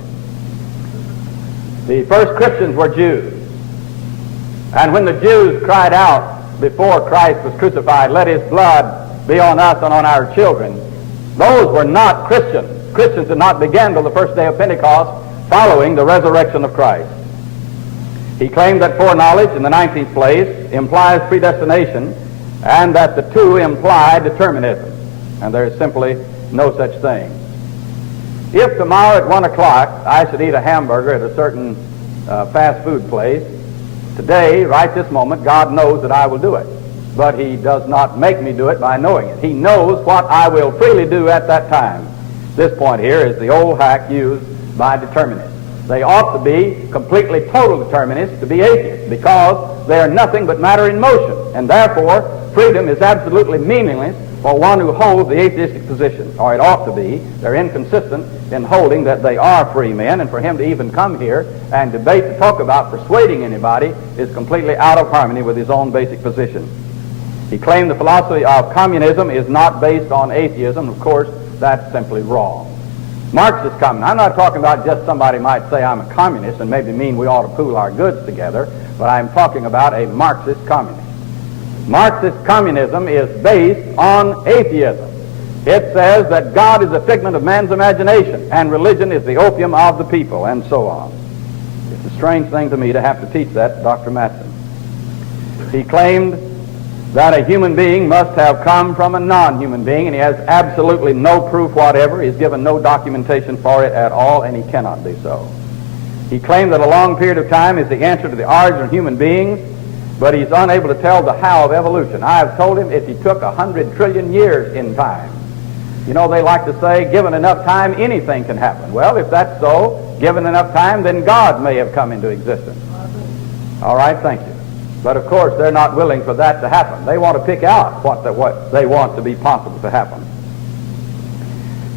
The first Christians were Jews. And when the Jews cried out before Christ was crucified, "Let his blood be on us and on our children," those were not Christians. Christians did not begin till the first day of Pentecost following the resurrection of Christ. He claimed that foreknowledge, in the 19th place, implies predestination, and that the two imply determinism. And there is simply no such thing. If tomorrow at 1 o'clock I should eat a hamburger at a certain fast food place, today, right this moment, God knows that I will do it. But he does not make me do it by knowing it. He knows what I will freely do at that time. This point here is the old hack used by determinists. They ought to be completely total determinists to be atheists, because they are nothing but matter in motion, and therefore freedom is absolutely meaningless for one who holds the atheistic position, or it ought to be. They're inconsistent in holding that they are free men, and for him to even come here and debate to talk about persuading anybody is completely out of harmony with his own basic position. He claimed the philosophy of communism is not based on atheism. Of course, that's simply wrong. Marxist communism. I'm not talking about just somebody might say I'm a communist and maybe mean we ought to pool our goods together, but I'm talking about a Marxist communist. Marxist communism is based on atheism. It says that God is a figment of man's imagination and religion is the opium of the people, and so on. It's a strange thing to me to have to teach that to Dr. Matson. He claimed that a human being must have come from a non-human being, and he has absolutely no proof whatever. He's given no documentation for it at all, and he cannot do so. He claimed that a long period of time is the answer to the origin of human beings, but he's unable to tell the how of evolution. I have told him if he took 100 trillion years in time. You know, they like to say, given enough time, anything can happen. Well, if that's so, given enough time, then God may have come into existence. All right, thank you. But of course, they're not willing for that to happen. They want to pick out what they want to be possible to happen.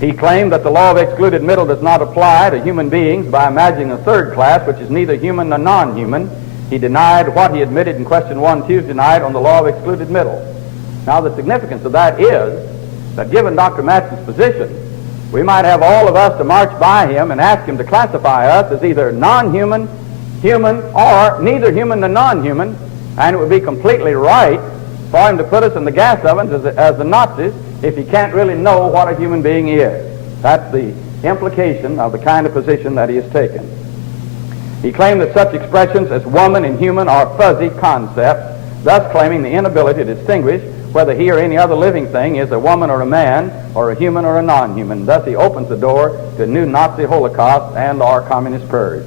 He claimed that the law of excluded middle does not apply to human beings by imagining a third class, which is neither human nor non-human. He denied what he admitted in question 1 Tuesday night on the law of excluded middle. Now, the significance of that is that given Dr. Matson's position, we might have all of us to march by him and ask him to classify us as either non-human, human, or neither human nor non-human, and it would be completely right for him to put us in the gas ovens as the Nazis if he can't really know what a human being is. That's the implication of the kind of position that he has taken. He claimed that such expressions as woman and human are fuzzy concepts, thus claiming the inability to distinguish whether he or any other living thing is a woman or a man, or a human or a non-human. Thus he opens the door to a new Nazi Holocaust and or communist purge.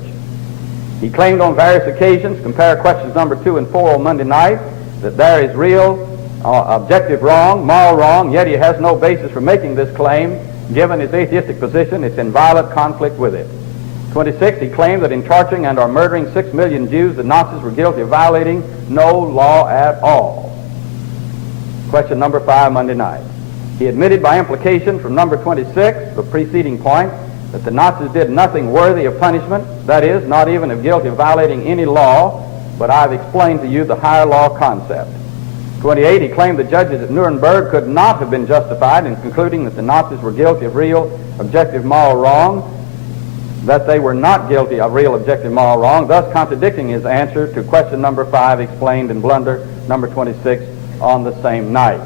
He claimed on various occasions, compare questions number 2 and 4 on Monday night, that there is real, objective wrong, moral wrong, yet he has no basis for making this claim. Given his atheistic position, it's in violent conflict with it. 26, he claimed that in torturing and or murdering 6 million Jews, the Nazis were guilty of violating no law at all. Question number 5, Monday night. He admitted by implication from number 26, the preceding point, that the Nazis did nothing worthy of punishment, that is, not even of guilty of violating any law, but I've explained to you the higher law concept. 28, he claimed the judges at Nuremberg could not have been justified in concluding that the Nazis were guilty of real, objective moral wrong, that they were not guilty of real, objective moral wrong, thus contradicting his answer to question number 5 explained in blunder number 26 on the same night.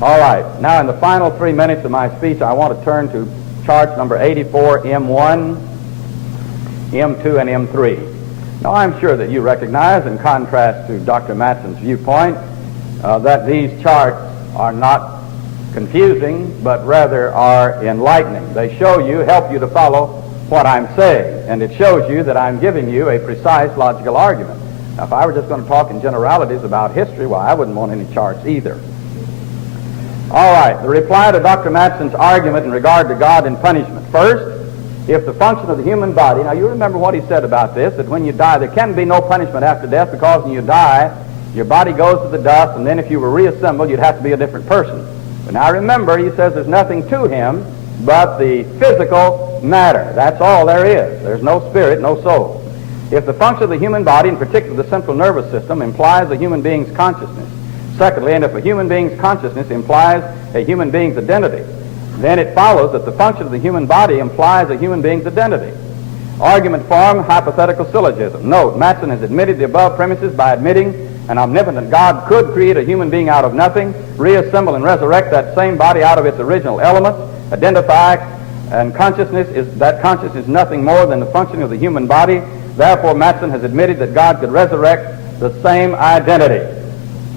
All right, now in the final 3 minutes of my speech, I want to turn to charts number 84, M1, M2, and M3. Now, I'm sure that you recognize, in contrast to Dr. Matson's viewpoint, that these charts are not confusing, but rather are enlightening. They show you, help you to follow what I'm saying, and it shows you that I'm giving you a precise logical argument. Now, if I were just going to talk in generalities about history, well, I wouldn't want any charts either. All right, the reply to Dr. Matson's argument in regard to God and punishment. First, if the function of the human body, now you remember what he said about this, that when you die, there can be no punishment after death, because when you die, your body goes to the dust, and then if you were reassembled, you'd have to be a different person. But now remember, he says there's nothing to him but the physical matter. That's all there is. There's no spirit, no soul. If the function of the human body, in particular the central nervous system, implies a human being's consciousness, secondly, and if a human being's consciousness implies a human being's identity, then it follows that the function of the human body implies a human being's identity. Argument form, hypothetical syllogism. Note, Matson has admitted the above premises by admitting an omnipotent God could create a human being out of nothing, reassemble and resurrect that same body out of its original elements, identify, and consciousness is nothing more than the function of the human body. Therefore, Matson has admitted that God could resurrect the same identity.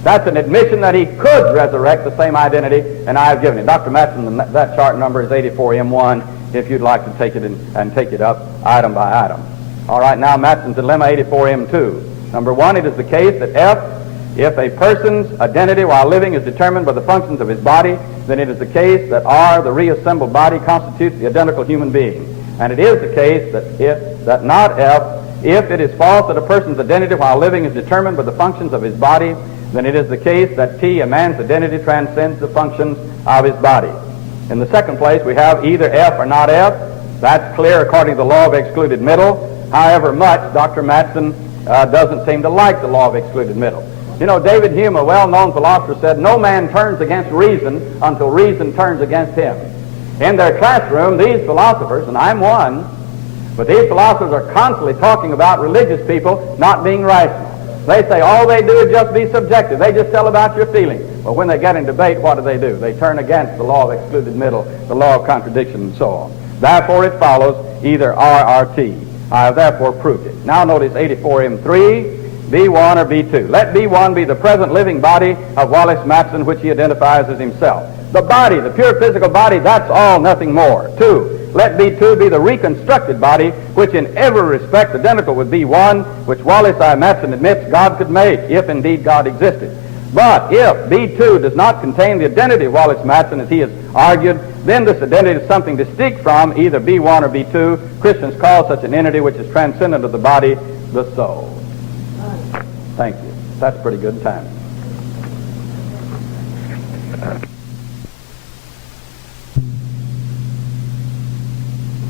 That's an admission that he could resurrect the same identity, and I have given it. Dr. Matson, that chart number is 84M1, if you'd like to take it and take it up item by item. All right, now Matson's dilemma, 84M2. Number one, it is the case that if a person's identity while living is determined by the functions of his body, then it is the case that R, the reassembled body, constitutes the identical human being. And it is the case that not F, if it is false that a person's identity while living is determined by the functions of his body, then it is the case that T, a man's identity, transcends the functions of his body. In the second place, we have either F or not F. That's clear according to the law of excluded middle. However much Dr. Matson doesn't seem to like the law of excluded middle. You know, David Hume, a well-known philosopher, said, "No man turns against reason until reason turns against him." In their classroom, these philosophers, and I'm one, but these philosophers are constantly talking about religious people not being rational. They say all they do is just be subjective. They just tell about your feelings. But when they get in debate, what do? They turn against the law of excluded middle, the law of contradiction, and so on. Therefore, it follows either R or T. I have therefore proved it. Now notice 84M3, B1 or B2. Let B1 be the present living body of Wallace Matson, which he identifies as himself. The body, the pure physical body, that's all, nothing more. 2. Let B2 be the reconstructed body, which in every respect identical with B1, which Wallace I. Matson admits God could make, if indeed God existed. But if B2 does not contain the identity of Wallace Matson, as he has argued, then this identity is something distinct from either B1 or B2. Christians call such an entity which is transcendent of the body, the soul. Thank you. That's pretty good timing.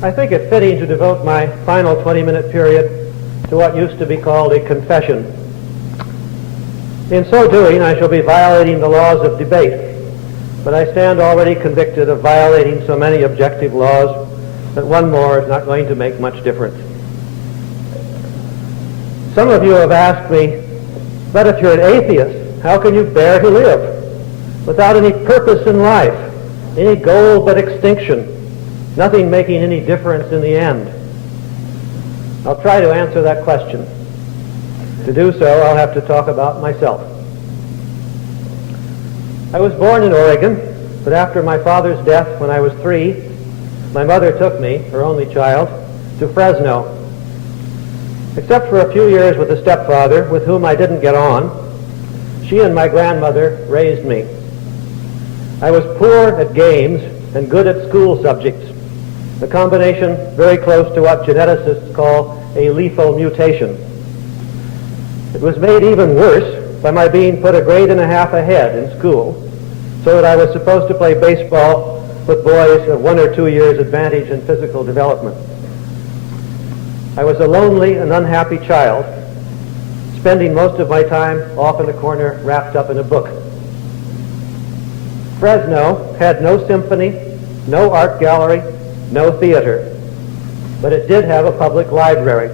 I think it fitting to devote my final 20-minute period to what used to be called a confession. In so doing, I shall be violating the laws of debate, but I stand already convicted of violating so many objective laws that one more is not going to make much difference. Some of you have asked me, but if you're an atheist, how can you bear to live without any purpose in life, any goal but extinction? Nothing making any difference in the end. I'll try to answer that question. To do so, I'll have to talk about myself. I was born in Oregon, but after my father's death when I was 3, my mother took me, her only child, to Fresno. Except for a few years with a stepfather with whom I didn't get on, she and my grandmother raised me. I was poor at games and good at school subjects, a combination very close to what geneticists call a lethal mutation. It was made even worse by my being put a grade and a half ahead in school, so that I was supposed to play baseball with boys of 1 or 2 years advantage in physical development. I was a lonely and unhappy child, spending most of my time off in a corner wrapped up in a book. Fresno had no symphony, no art gallery, no theater, but it did have a public library,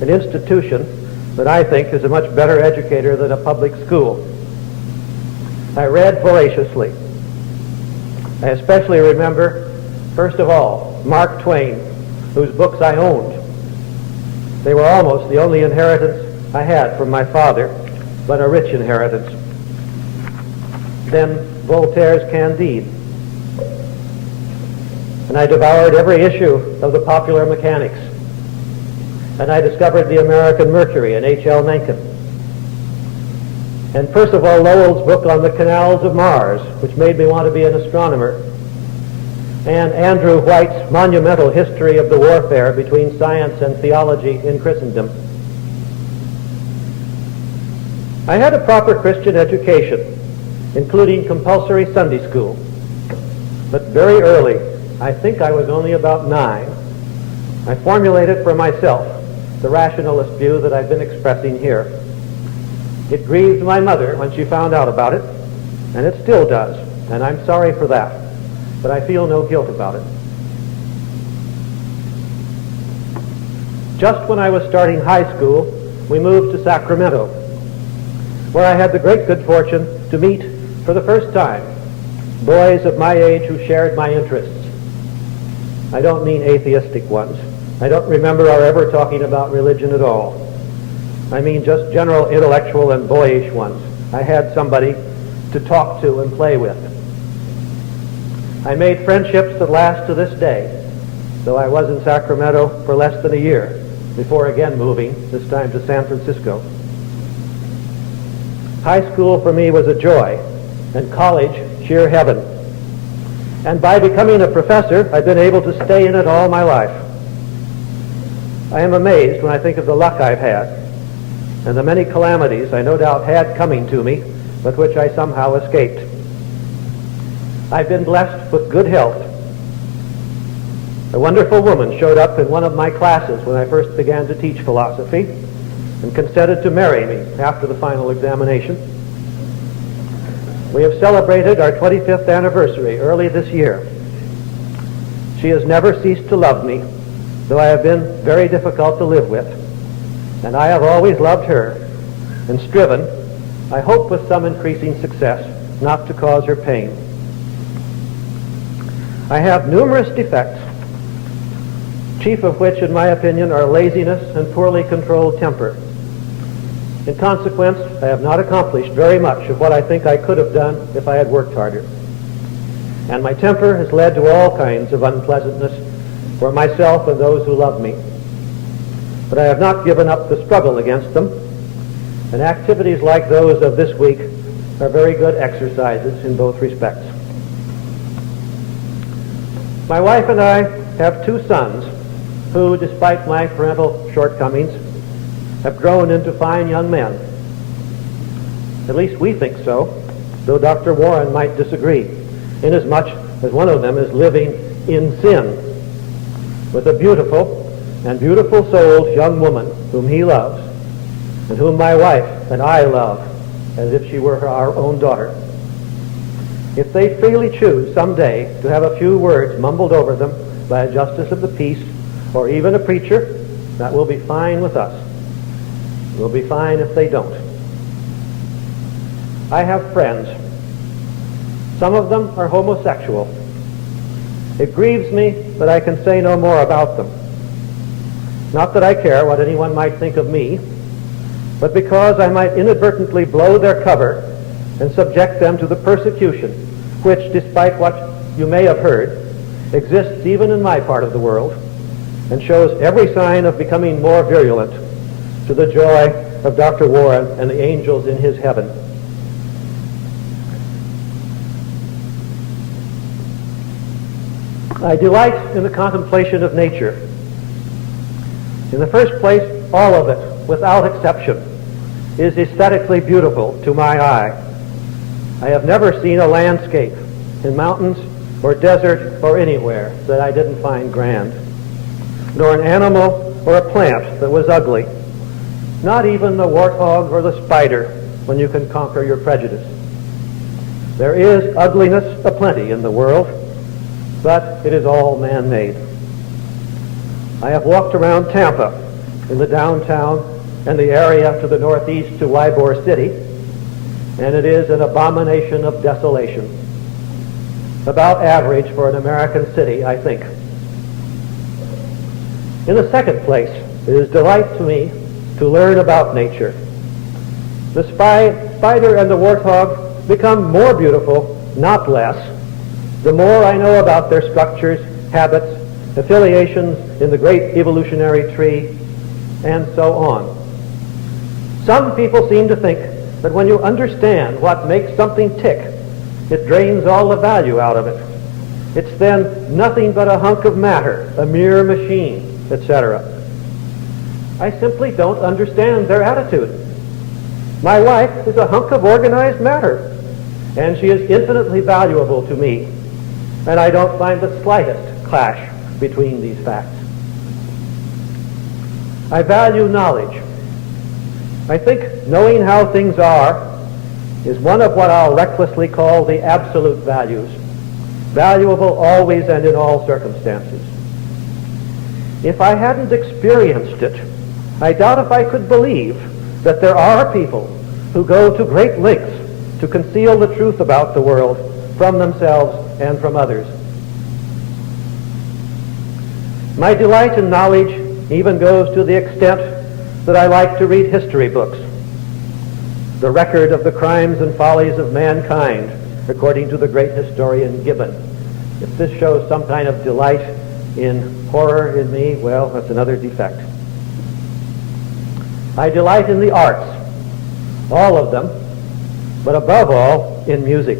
an institution that I think is a much better educator than a public school. I read voraciously. I especially remember, first of all, Mark Twain, whose books I owned. They were almost the only inheritance I had from my father, but a rich inheritance. Then Voltaire's Candide. And I devoured every issue of the Popular Mechanics. And I discovered the American Mercury and H.L. Mencken. And Percival Lowell's book on the canals of Mars, which made me want to be an astronomer. And Andrew White's monumental history of the warfare between science and theology in Christendom. I had a proper Christian education, including compulsory Sunday school. But very early, I think I was only about 9, I formulated for myself the rationalist view that I've been expressing here. It grieved my mother when she found out about it, and it still does, and I'm sorry for that, but I feel no guilt about it. Just when I was starting high school, we moved to Sacramento, where I had the great good fortune to meet for the first time boys of my age who shared my interests. I don't mean atheistic ones. I don't remember our ever talking about religion at all. I mean just general intellectual and boyish ones. I had somebody to talk to and play with. I made friendships that last to this day, though I was in Sacramento for less than a year before again moving, this time to San Francisco. High school for me was a joy, and college sheer heaven. And by becoming a professor, I've been able to stay in it all my life. I am amazed when I think of the luck I've had, and the many calamities I no doubt had coming to me, but which I somehow escaped. I've been blessed with good health. A wonderful woman showed up in one of my classes when I first began to teach philosophy and consented to marry me after the final examination. We have celebrated our 25th anniversary early this year. She has never ceased to love me, though I have been very difficult to live with, and I have always loved her and striven, I hope with some increasing success, not to cause her pain. I have numerous defects, chief of which, in my opinion, are laziness and poorly controlled temper. In consequence, I have not accomplished very much of what I think I could have done if I had worked harder. And my temper has led to all kinds of unpleasantness for myself and those who love me. But I have not given up the struggle against them, and activities like those of this week are very good exercises in both respects. My wife and I have two sons who, despite my parental shortcomings, have grown into fine young men. At least we think so, though Dr. Warren might disagree, inasmuch as one of them is living in sin with a beautiful and beautiful-souled young woman whom he loves and whom my wife and I love as if she were our own daughter. If they freely choose someday to have a few words mumbled over them by a justice of the peace or even a preacher, that will be fine with us. It will be fine if they don't. I have friends. Some of them are homosexual. It grieves me that I can say no more about them. Not that I care what anyone might think of me, but because I might inadvertently blow their cover and subject them to the persecution which, despite what you may have heard, exists even in my part of the world and shows every sign of becoming more virulent, to the joy of Dr. Warren and the angels in his heaven. I delight in the contemplation of nature. In the first place, all of it, without exception, is aesthetically beautiful to my eye. I have never seen a landscape in mountains or desert or anywhere that I didn't find grand, nor an animal or a plant that was ugly, not even the warthog or the spider, when you can conquer your prejudice. There is ugliness aplenty in the world, but it is all man-made. I have walked around Tampa, in the downtown and the area to the northeast to Ybor City, and it is an abomination of desolation. About average for an American city, I think. In the second place, it is delight to me to learn about nature. The spider and the warthog become more beautiful, not less, the more I know about their structures, habits, affiliations in the great evolutionary tree, and so on. Some people seem to think that when you understand what makes something tick, it drains all the value out of it. It's then nothing but a hunk of matter, a mere machine, etc. I simply don't understand their attitude. My wife is a hunk of organized matter, and she is infinitely valuable to me, and I don't find the slightest clash between these facts. I value knowledge. I think knowing how things are is one of what I'll recklessly call the absolute values, valuable always and in all circumstances. If I hadn't experienced it, I doubt if I could believe that there are people who go to great lengths to conceal the truth about the world from themselves and from others. My delight in knowledge even goes to the extent that I like to read history books. The record of the crimes and follies of mankind, according to the great historian Gibbon. If this shows some kind of delight in horror in me, well, that's another defect. I delight in the arts, all of them, but above all, in music.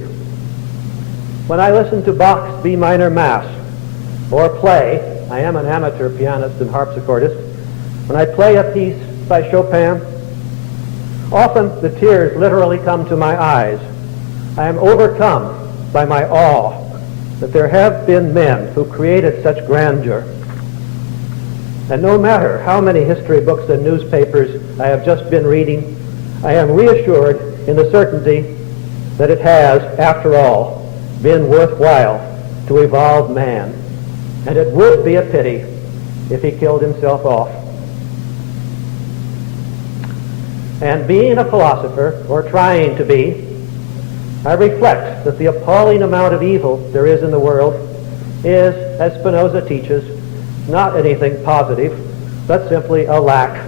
When I listen to Bach's B minor Mass, or play, I am an amateur pianist and harpsichordist, when I play a piece by Chopin, often the tears literally come to my eyes. I am overcome by my awe that there have been men who created such grandeur. And no matter how many history books and newspapers I have just been reading, I am reassured in the certainty that it has, after all, been worthwhile to evolve man. And it would be a pity if he killed himself off. And being a philosopher, or trying to be, I reflect that the appalling amount of evil there is in the world is, as Spinoza teaches, not anything positive, but simply a lack,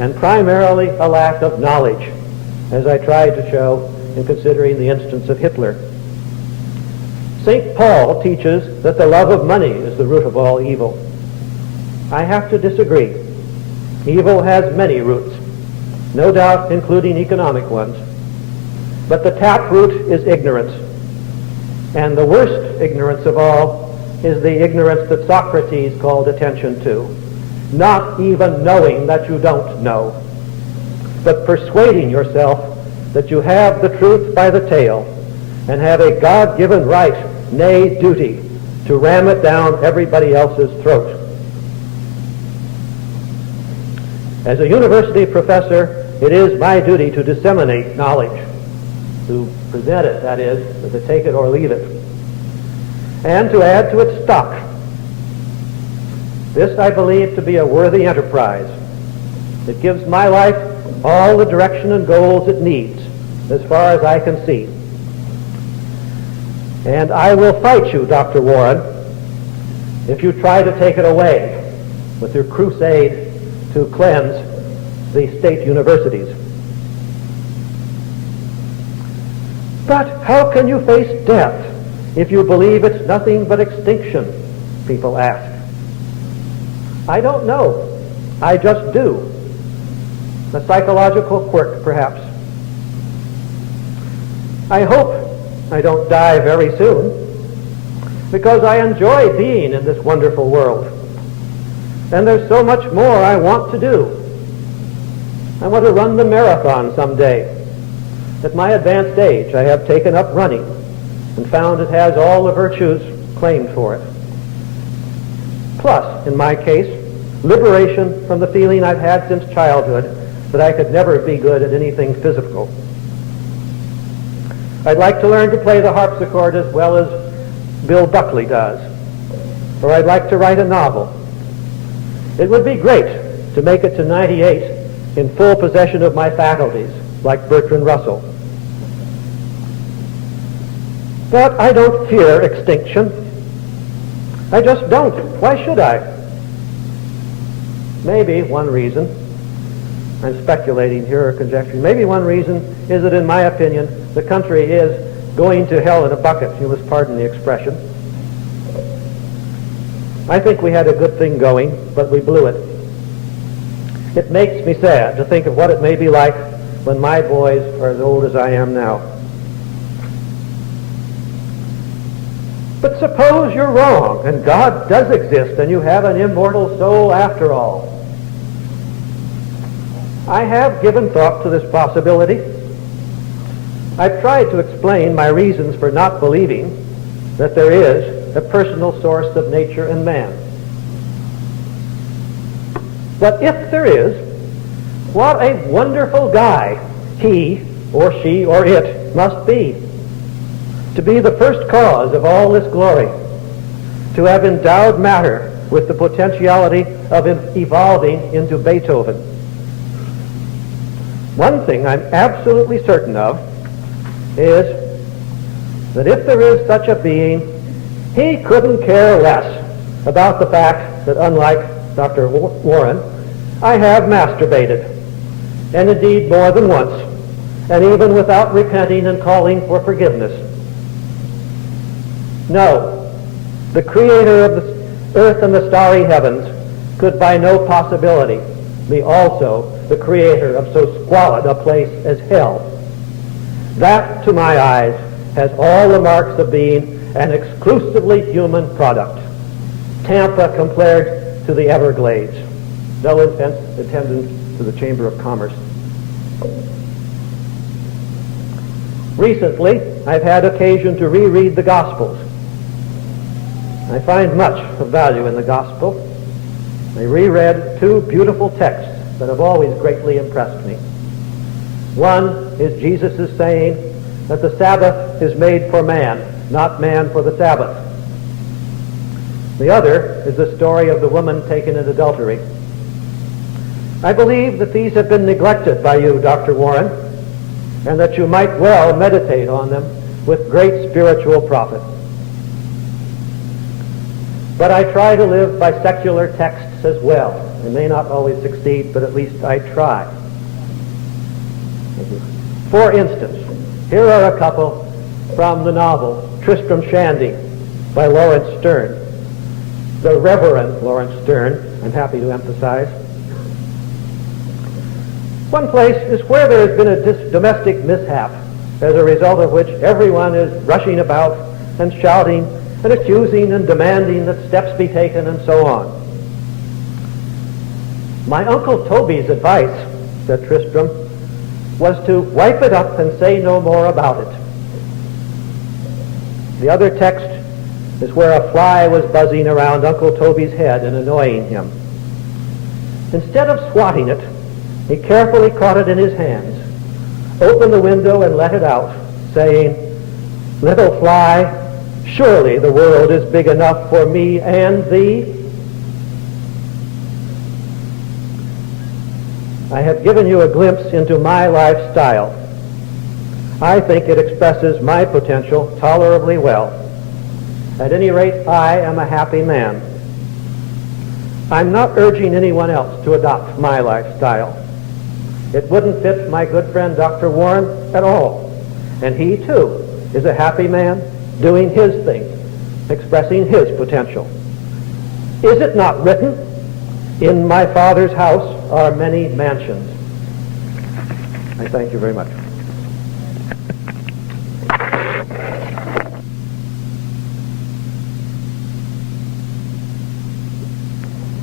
and primarily a lack of knowledge, as I tried to show in considering the instance of Hitler. St. Paul teaches that the love of money is the root of all evil. I have to disagree. Evil has many roots, no doubt including economic ones. But the taproot is ignorance. And the worst ignorance of all is the ignorance that Socrates called attention to. Not even knowing that you don't know, but persuading yourself that you have the truth by the tail and have a God-given right, nay, duty, to ram it down everybody else's throat. As a university professor, it is my duty to disseminate knowledge, to present it, that is, to take it or leave it, and to add to its stock. This I believe to be a worthy enterprise. It gives my life all the direction and goals it needs, as far as I can see. And I will fight you, Dr. Warren, if you try to take it away with your crusade to cleanse the state universities. But how can you face death if you believe it's nothing but extinction? People ask. I don't know. I just do. A psychological quirk, perhaps. I hope I don't die very soon, because I enjoy being in this wonderful world. And there's so much more I want to do. I want to run the marathon someday. At my advanced age, I have taken up running and found it has all the virtues claimed for it. Plus, in my case, liberation from the feeling I've had since childhood that I could never be good at anything physical. I'd like to learn to play the harpsichord as well as Bill Berkley does, or I'd like to write a novel. It would be great to make it to 98 in full possession of my faculties, like Bertrand Russell. But I don't fear extinction. I just don't. Why should I? Maybe one reason, I'm speculating here or conjecturing, maybe one reason is that, in my opinion, the country is going to hell in a bucket. You must pardon the expression. I think we had a good thing going, but we blew it. It makes me sad to think of what it may be like when my boys are as old as I am now. But suppose you're wrong, and God does exist, and you have an immortal soul after all. I have given thought to this possibility. I've tried to explain my reasons for not believing that there is a personal source of nature and man. But if there is, what a wonderful guy he or she or it must be to be the first cause of all this glory, to have endowed matter with the potentiality of evolving into Beethoven. One thing I'm absolutely certain of is that if there is such a being, he couldn't care less about the fact that, unlike Dr. Warren, I have masturbated, and indeed more than once, and even without repenting and calling for forgiveness. No, the creator of the earth and the starry heavens could by no possibility be also the creator of so squalid a place as hell. That, to my eyes, has all the marks of being an exclusively human product. Tampa compared to the Everglades. No attendance to the Chamber of Commerce. Recently, I've had occasion to reread the Gospels. I find much of value in the Gospel. I reread two beautiful texts that have always greatly impressed me. One is Jesus' saying that the Sabbath is made for man, not man for the Sabbath. The other is the story of the woman taken in adultery. I believe that these have been neglected by you, Dr. Warren, and that you might well meditate on them with great spiritual profit. But I try to live by secular texts as well. I may not always succeed, but at least I try. For instance, here are a couple from the novel Tristram Shandy by Lawrence Stern. The Reverend Lawrence Stern, I'm happy to emphasize. One place is where there has been a domestic mishap, as a result of which everyone is rushing about and shouting and accusing and demanding that steps be taken and so on. My Uncle Toby's advice, said Tristram, was to wipe it up and say no more about it. The other text is where a fly was buzzing around Uncle Toby's head and annoying him. Instead of swatting it, he carefully caught it in his hands, opened the window and let it out, saying, "Little fly, surely the world is big enough for me and thee." I have given you a glimpse into my lifestyle. I think it expresses my potential tolerably well. At any rate, I am a happy man. I'm not urging anyone else to adopt my lifestyle. It wouldn't fit my good friend Dr. Warren at all. And he, too, is a happy man doing his thing, expressing his potential. Is it not written, "In my Father's house are many mansions"? I thank you very much.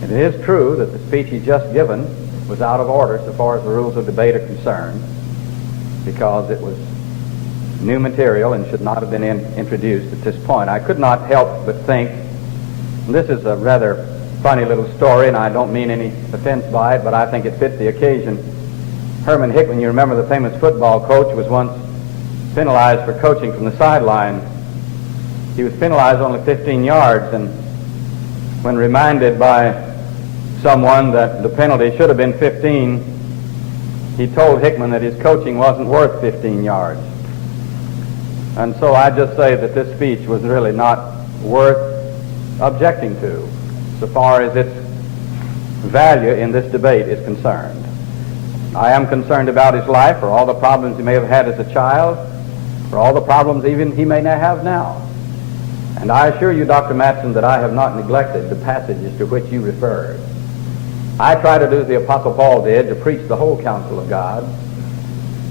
It is true that the speech he just given was out of order so far as the rules of debate are concerned, because it was new material and should not have been introduced at this point. I could not help but think, and this is a rather funny little story, and I don't mean any offense by it, but I think it fits the occasion. Herman Hickman, you remember the famous football coach, was once penalized for coaching from the sideline. He was penalized only 15 yards, and when reminded by someone that the penalty should have been 15, he told Hickman that his coaching wasn't worth 15 yards. And so I just say that this speech was really not worth objecting to, so far as its value in this debate is concerned. I am concerned about his life, for all the problems he may have had as a child, for all the problems even he may not have now. And I assure you, Dr. Matson, that I have not neglected the passages to which you referred. I try to do as the Apostle Paul did, to preach the whole counsel of God.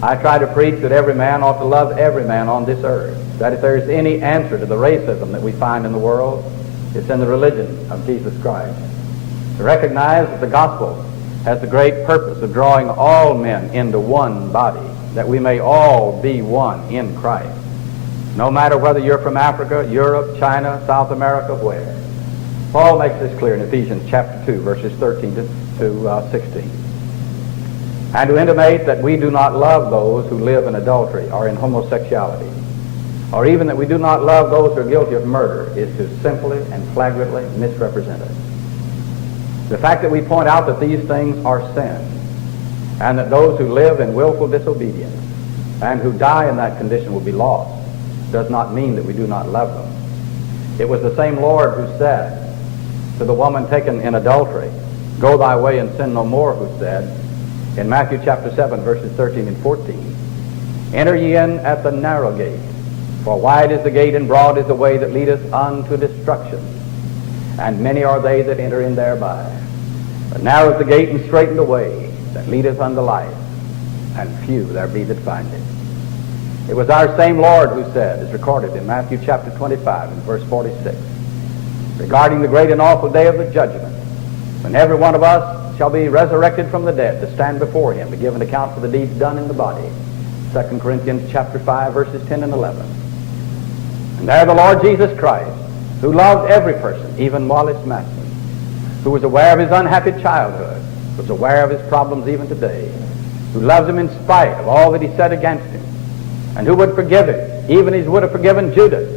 I try to preach that every man ought to love every man on this earth, that if there is any answer to the racism that we find in the world, it's in the religion of Jesus Christ. To recognize that the gospel has the great purpose of drawing all men into one body, that we may all be one in Christ. No matter whether you're from Africa, Europe, China, South America, where. Paul makes this clear in Ephesians chapter 2, verses 13 to 16. And to intimate that we do not love those who live in adultery or in homosexuality, or even that we do not love those who are guilty of murder, is to simply and flagrantly misrepresent us. The fact that we point out that these things are sin, and that those who live in willful disobedience and who die in that condition will be lost, does not mean that we do not love them. It was the same Lord who said to the woman taken in adultery, "Go thy way and sin no more," who said in Matthew chapter 7, verses 13 and 14, "Enter ye in at the narrow gate, for wide is the gate and broad is the way that leadeth unto destruction, and many are they that enter in thereby. But narrow is the gate and straight is the way that leadeth unto life, and few there be that find it." It was our same Lord who said, as recorded in Matthew chapter 25 and verse 46, regarding the great and awful day of the judgment, when every one of us shall be resurrected from the dead to stand before him to give an account for the deeds done in the body. 2 Corinthians chapter 5, verses 10 and 11. And there the Lord Jesus Christ, who loved every person, even Wallace Matson, who was aware of his unhappy childhood, was aware of his problems even today, who loves him in spite of all that he said against him, and who would forgive him, even as he would have forgiven Judas.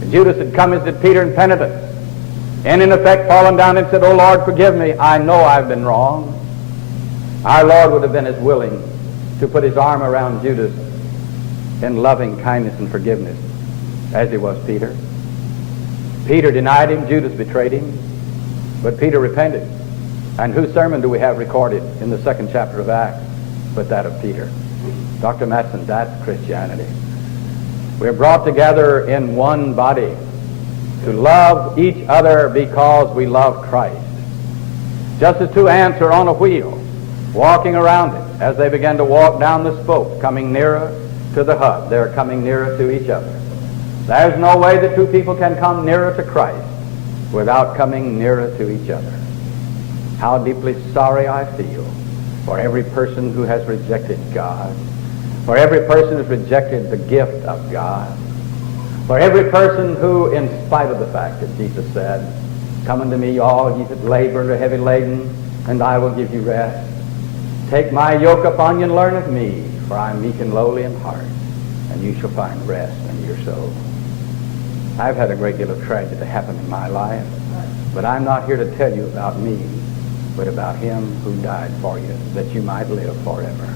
And Judas had come as did Peter in penitence, and in effect fallen down and said, "Oh Lord, forgive me, I know I've been wrong." Our Lord would have been as willing to put his arm around Judas in loving kindness and forgiveness as he was Peter. Peter denied him, Judas betrayed him, but Peter repented. And whose sermon do we have recorded in the 2nd chapter of Acts but that of Peter? Dr. Matson, that's Christianity. We're brought together in one body to love each other because we love Christ. Just as two ants are on a wheel, walking around it, as they begin to walk down the spokes, coming nearer to the hub, they're coming nearer to each other. There's no way that two people can come nearer to Christ without coming nearer to each other. How deeply sorry I feel for every person who has rejected God, for every person who has rejected the gift of God, for every person who, in spite of the fact that Jesus said, "Come unto me, all ye that labor and are heavy laden, and I will give you rest. Take my yoke upon you and learn of me, for I am meek and lowly in heart, and you shall find rest in your soul." I've had a great deal of tragedy happen in my life, but I'm not here to tell you about me, but about him who died for you, that you might live forever.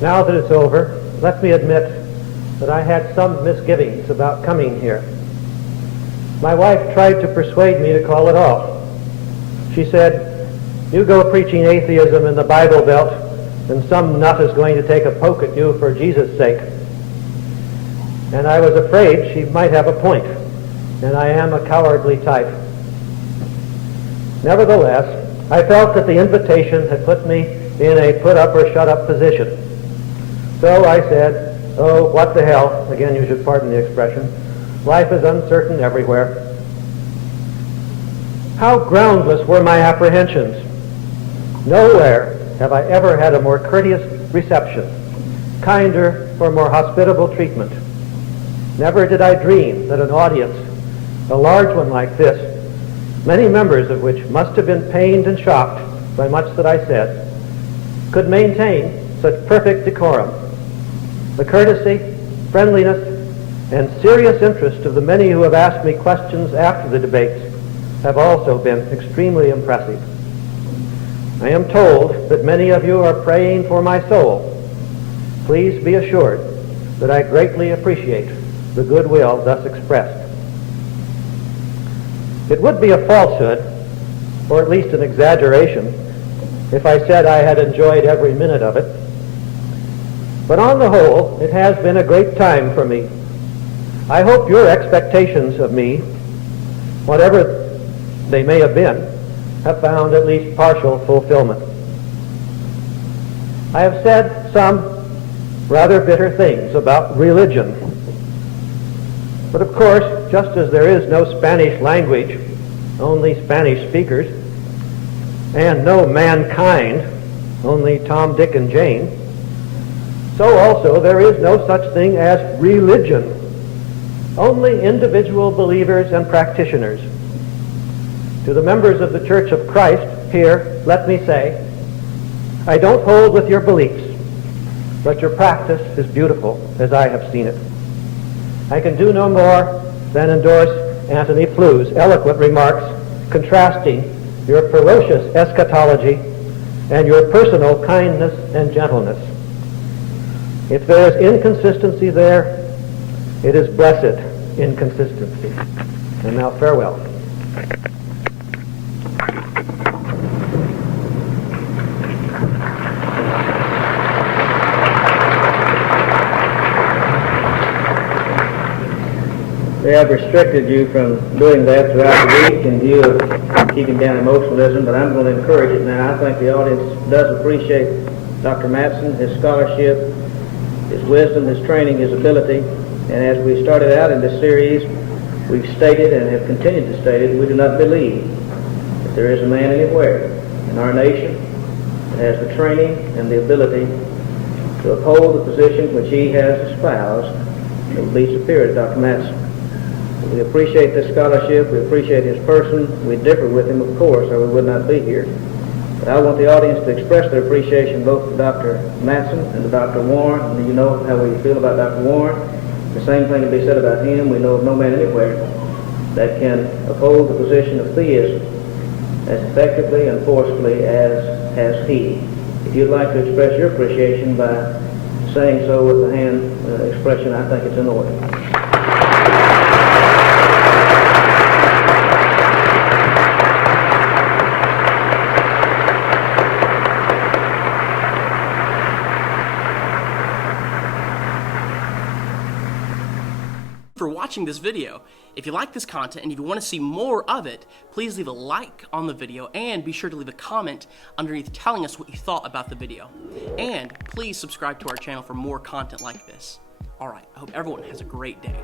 Now that it's over, let me admit that I had some misgivings about coming here. My wife tried to persuade me to call it off. She said, "You go preaching atheism in the Bible Belt, and some nut is going to take a poke at you for Jesus' sake." And I was afraid she might have a point, and I am a cowardly type. Nevertheless, I felt that the invitation had put me in a put-up or shut-up position. So I said, "Oh, what the hell," again you should pardon the expression, "life is uncertain everywhere." How groundless were my apprehensions. Nowhere have I ever had a more courteous reception, kinder or more hospitable treatment. Never did I dream that an audience, a large one like this, many members of which must have been pained and shocked by much that I said, could maintain such perfect decorum. The courtesy, friendliness, and serious interest of the many who have asked me questions after the debates have also been extremely impressive. I am told that many of you are praying for my soul. Please be assured that I greatly appreciate the goodwill thus expressed. It would be a falsehood, or at least an exaggeration, if I said I had enjoyed every minute of it. But on the whole, it has been a great time for me. I hope your expectations of me, whatever they may have been, have found at least partial fulfillment. I have said some rather bitter things about religion. But of course, just as there is no Spanish language, only Spanish speakers, and no mankind, only Tom, Dick, and Jane, so also there is no such thing as religion, only individual believers and practitioners. To the members of the Church of Christ here, let me say, I don't hold with your beliefs, but your practice is beautiful as I have seen it. I can do no more than endorse Anthony Flue's eloquent remarks contrasting your ferocious eschatology and your personal kindness and gentleness. If there is inconsistency there, it is blessed inconsistency. And now farewell. We have restricted you from doing that throughout the week in view of keeping down emotionalism, but I'm going to encourage it now. I think the audience does appreciate Dr. Matson, his scholarship, his wisdom, his training, his ability. And as we started out in this series, we've stated and have continued to state it, we do not believe that there is a man anywhere in our nation that has the training and the ability to uphold the position which he has espoused that would be superior to Dr. Matson. We appreciate this scholarship. We appreciate his person. We differ with him, of course, or we would not be here. But I want the audience to express their appreciation both to Dr. Matson and to Dr. Warren. And you know how we feel about Dr. Warren. The same thing can be said about him. We know of no man anywhere that can uphold the position of theism as effectively and forcefully as has he. If you'd like to express your appreciation by saying so with the hand expression, I think it's in order. For watching this video. If you like this content and if you want to see more of it, please leave a like on the video and be sure to leave a comment underneath telling us what you thought about the video. And please subscribe to our channel for more content like this. Alright, I hope everyone has a great day.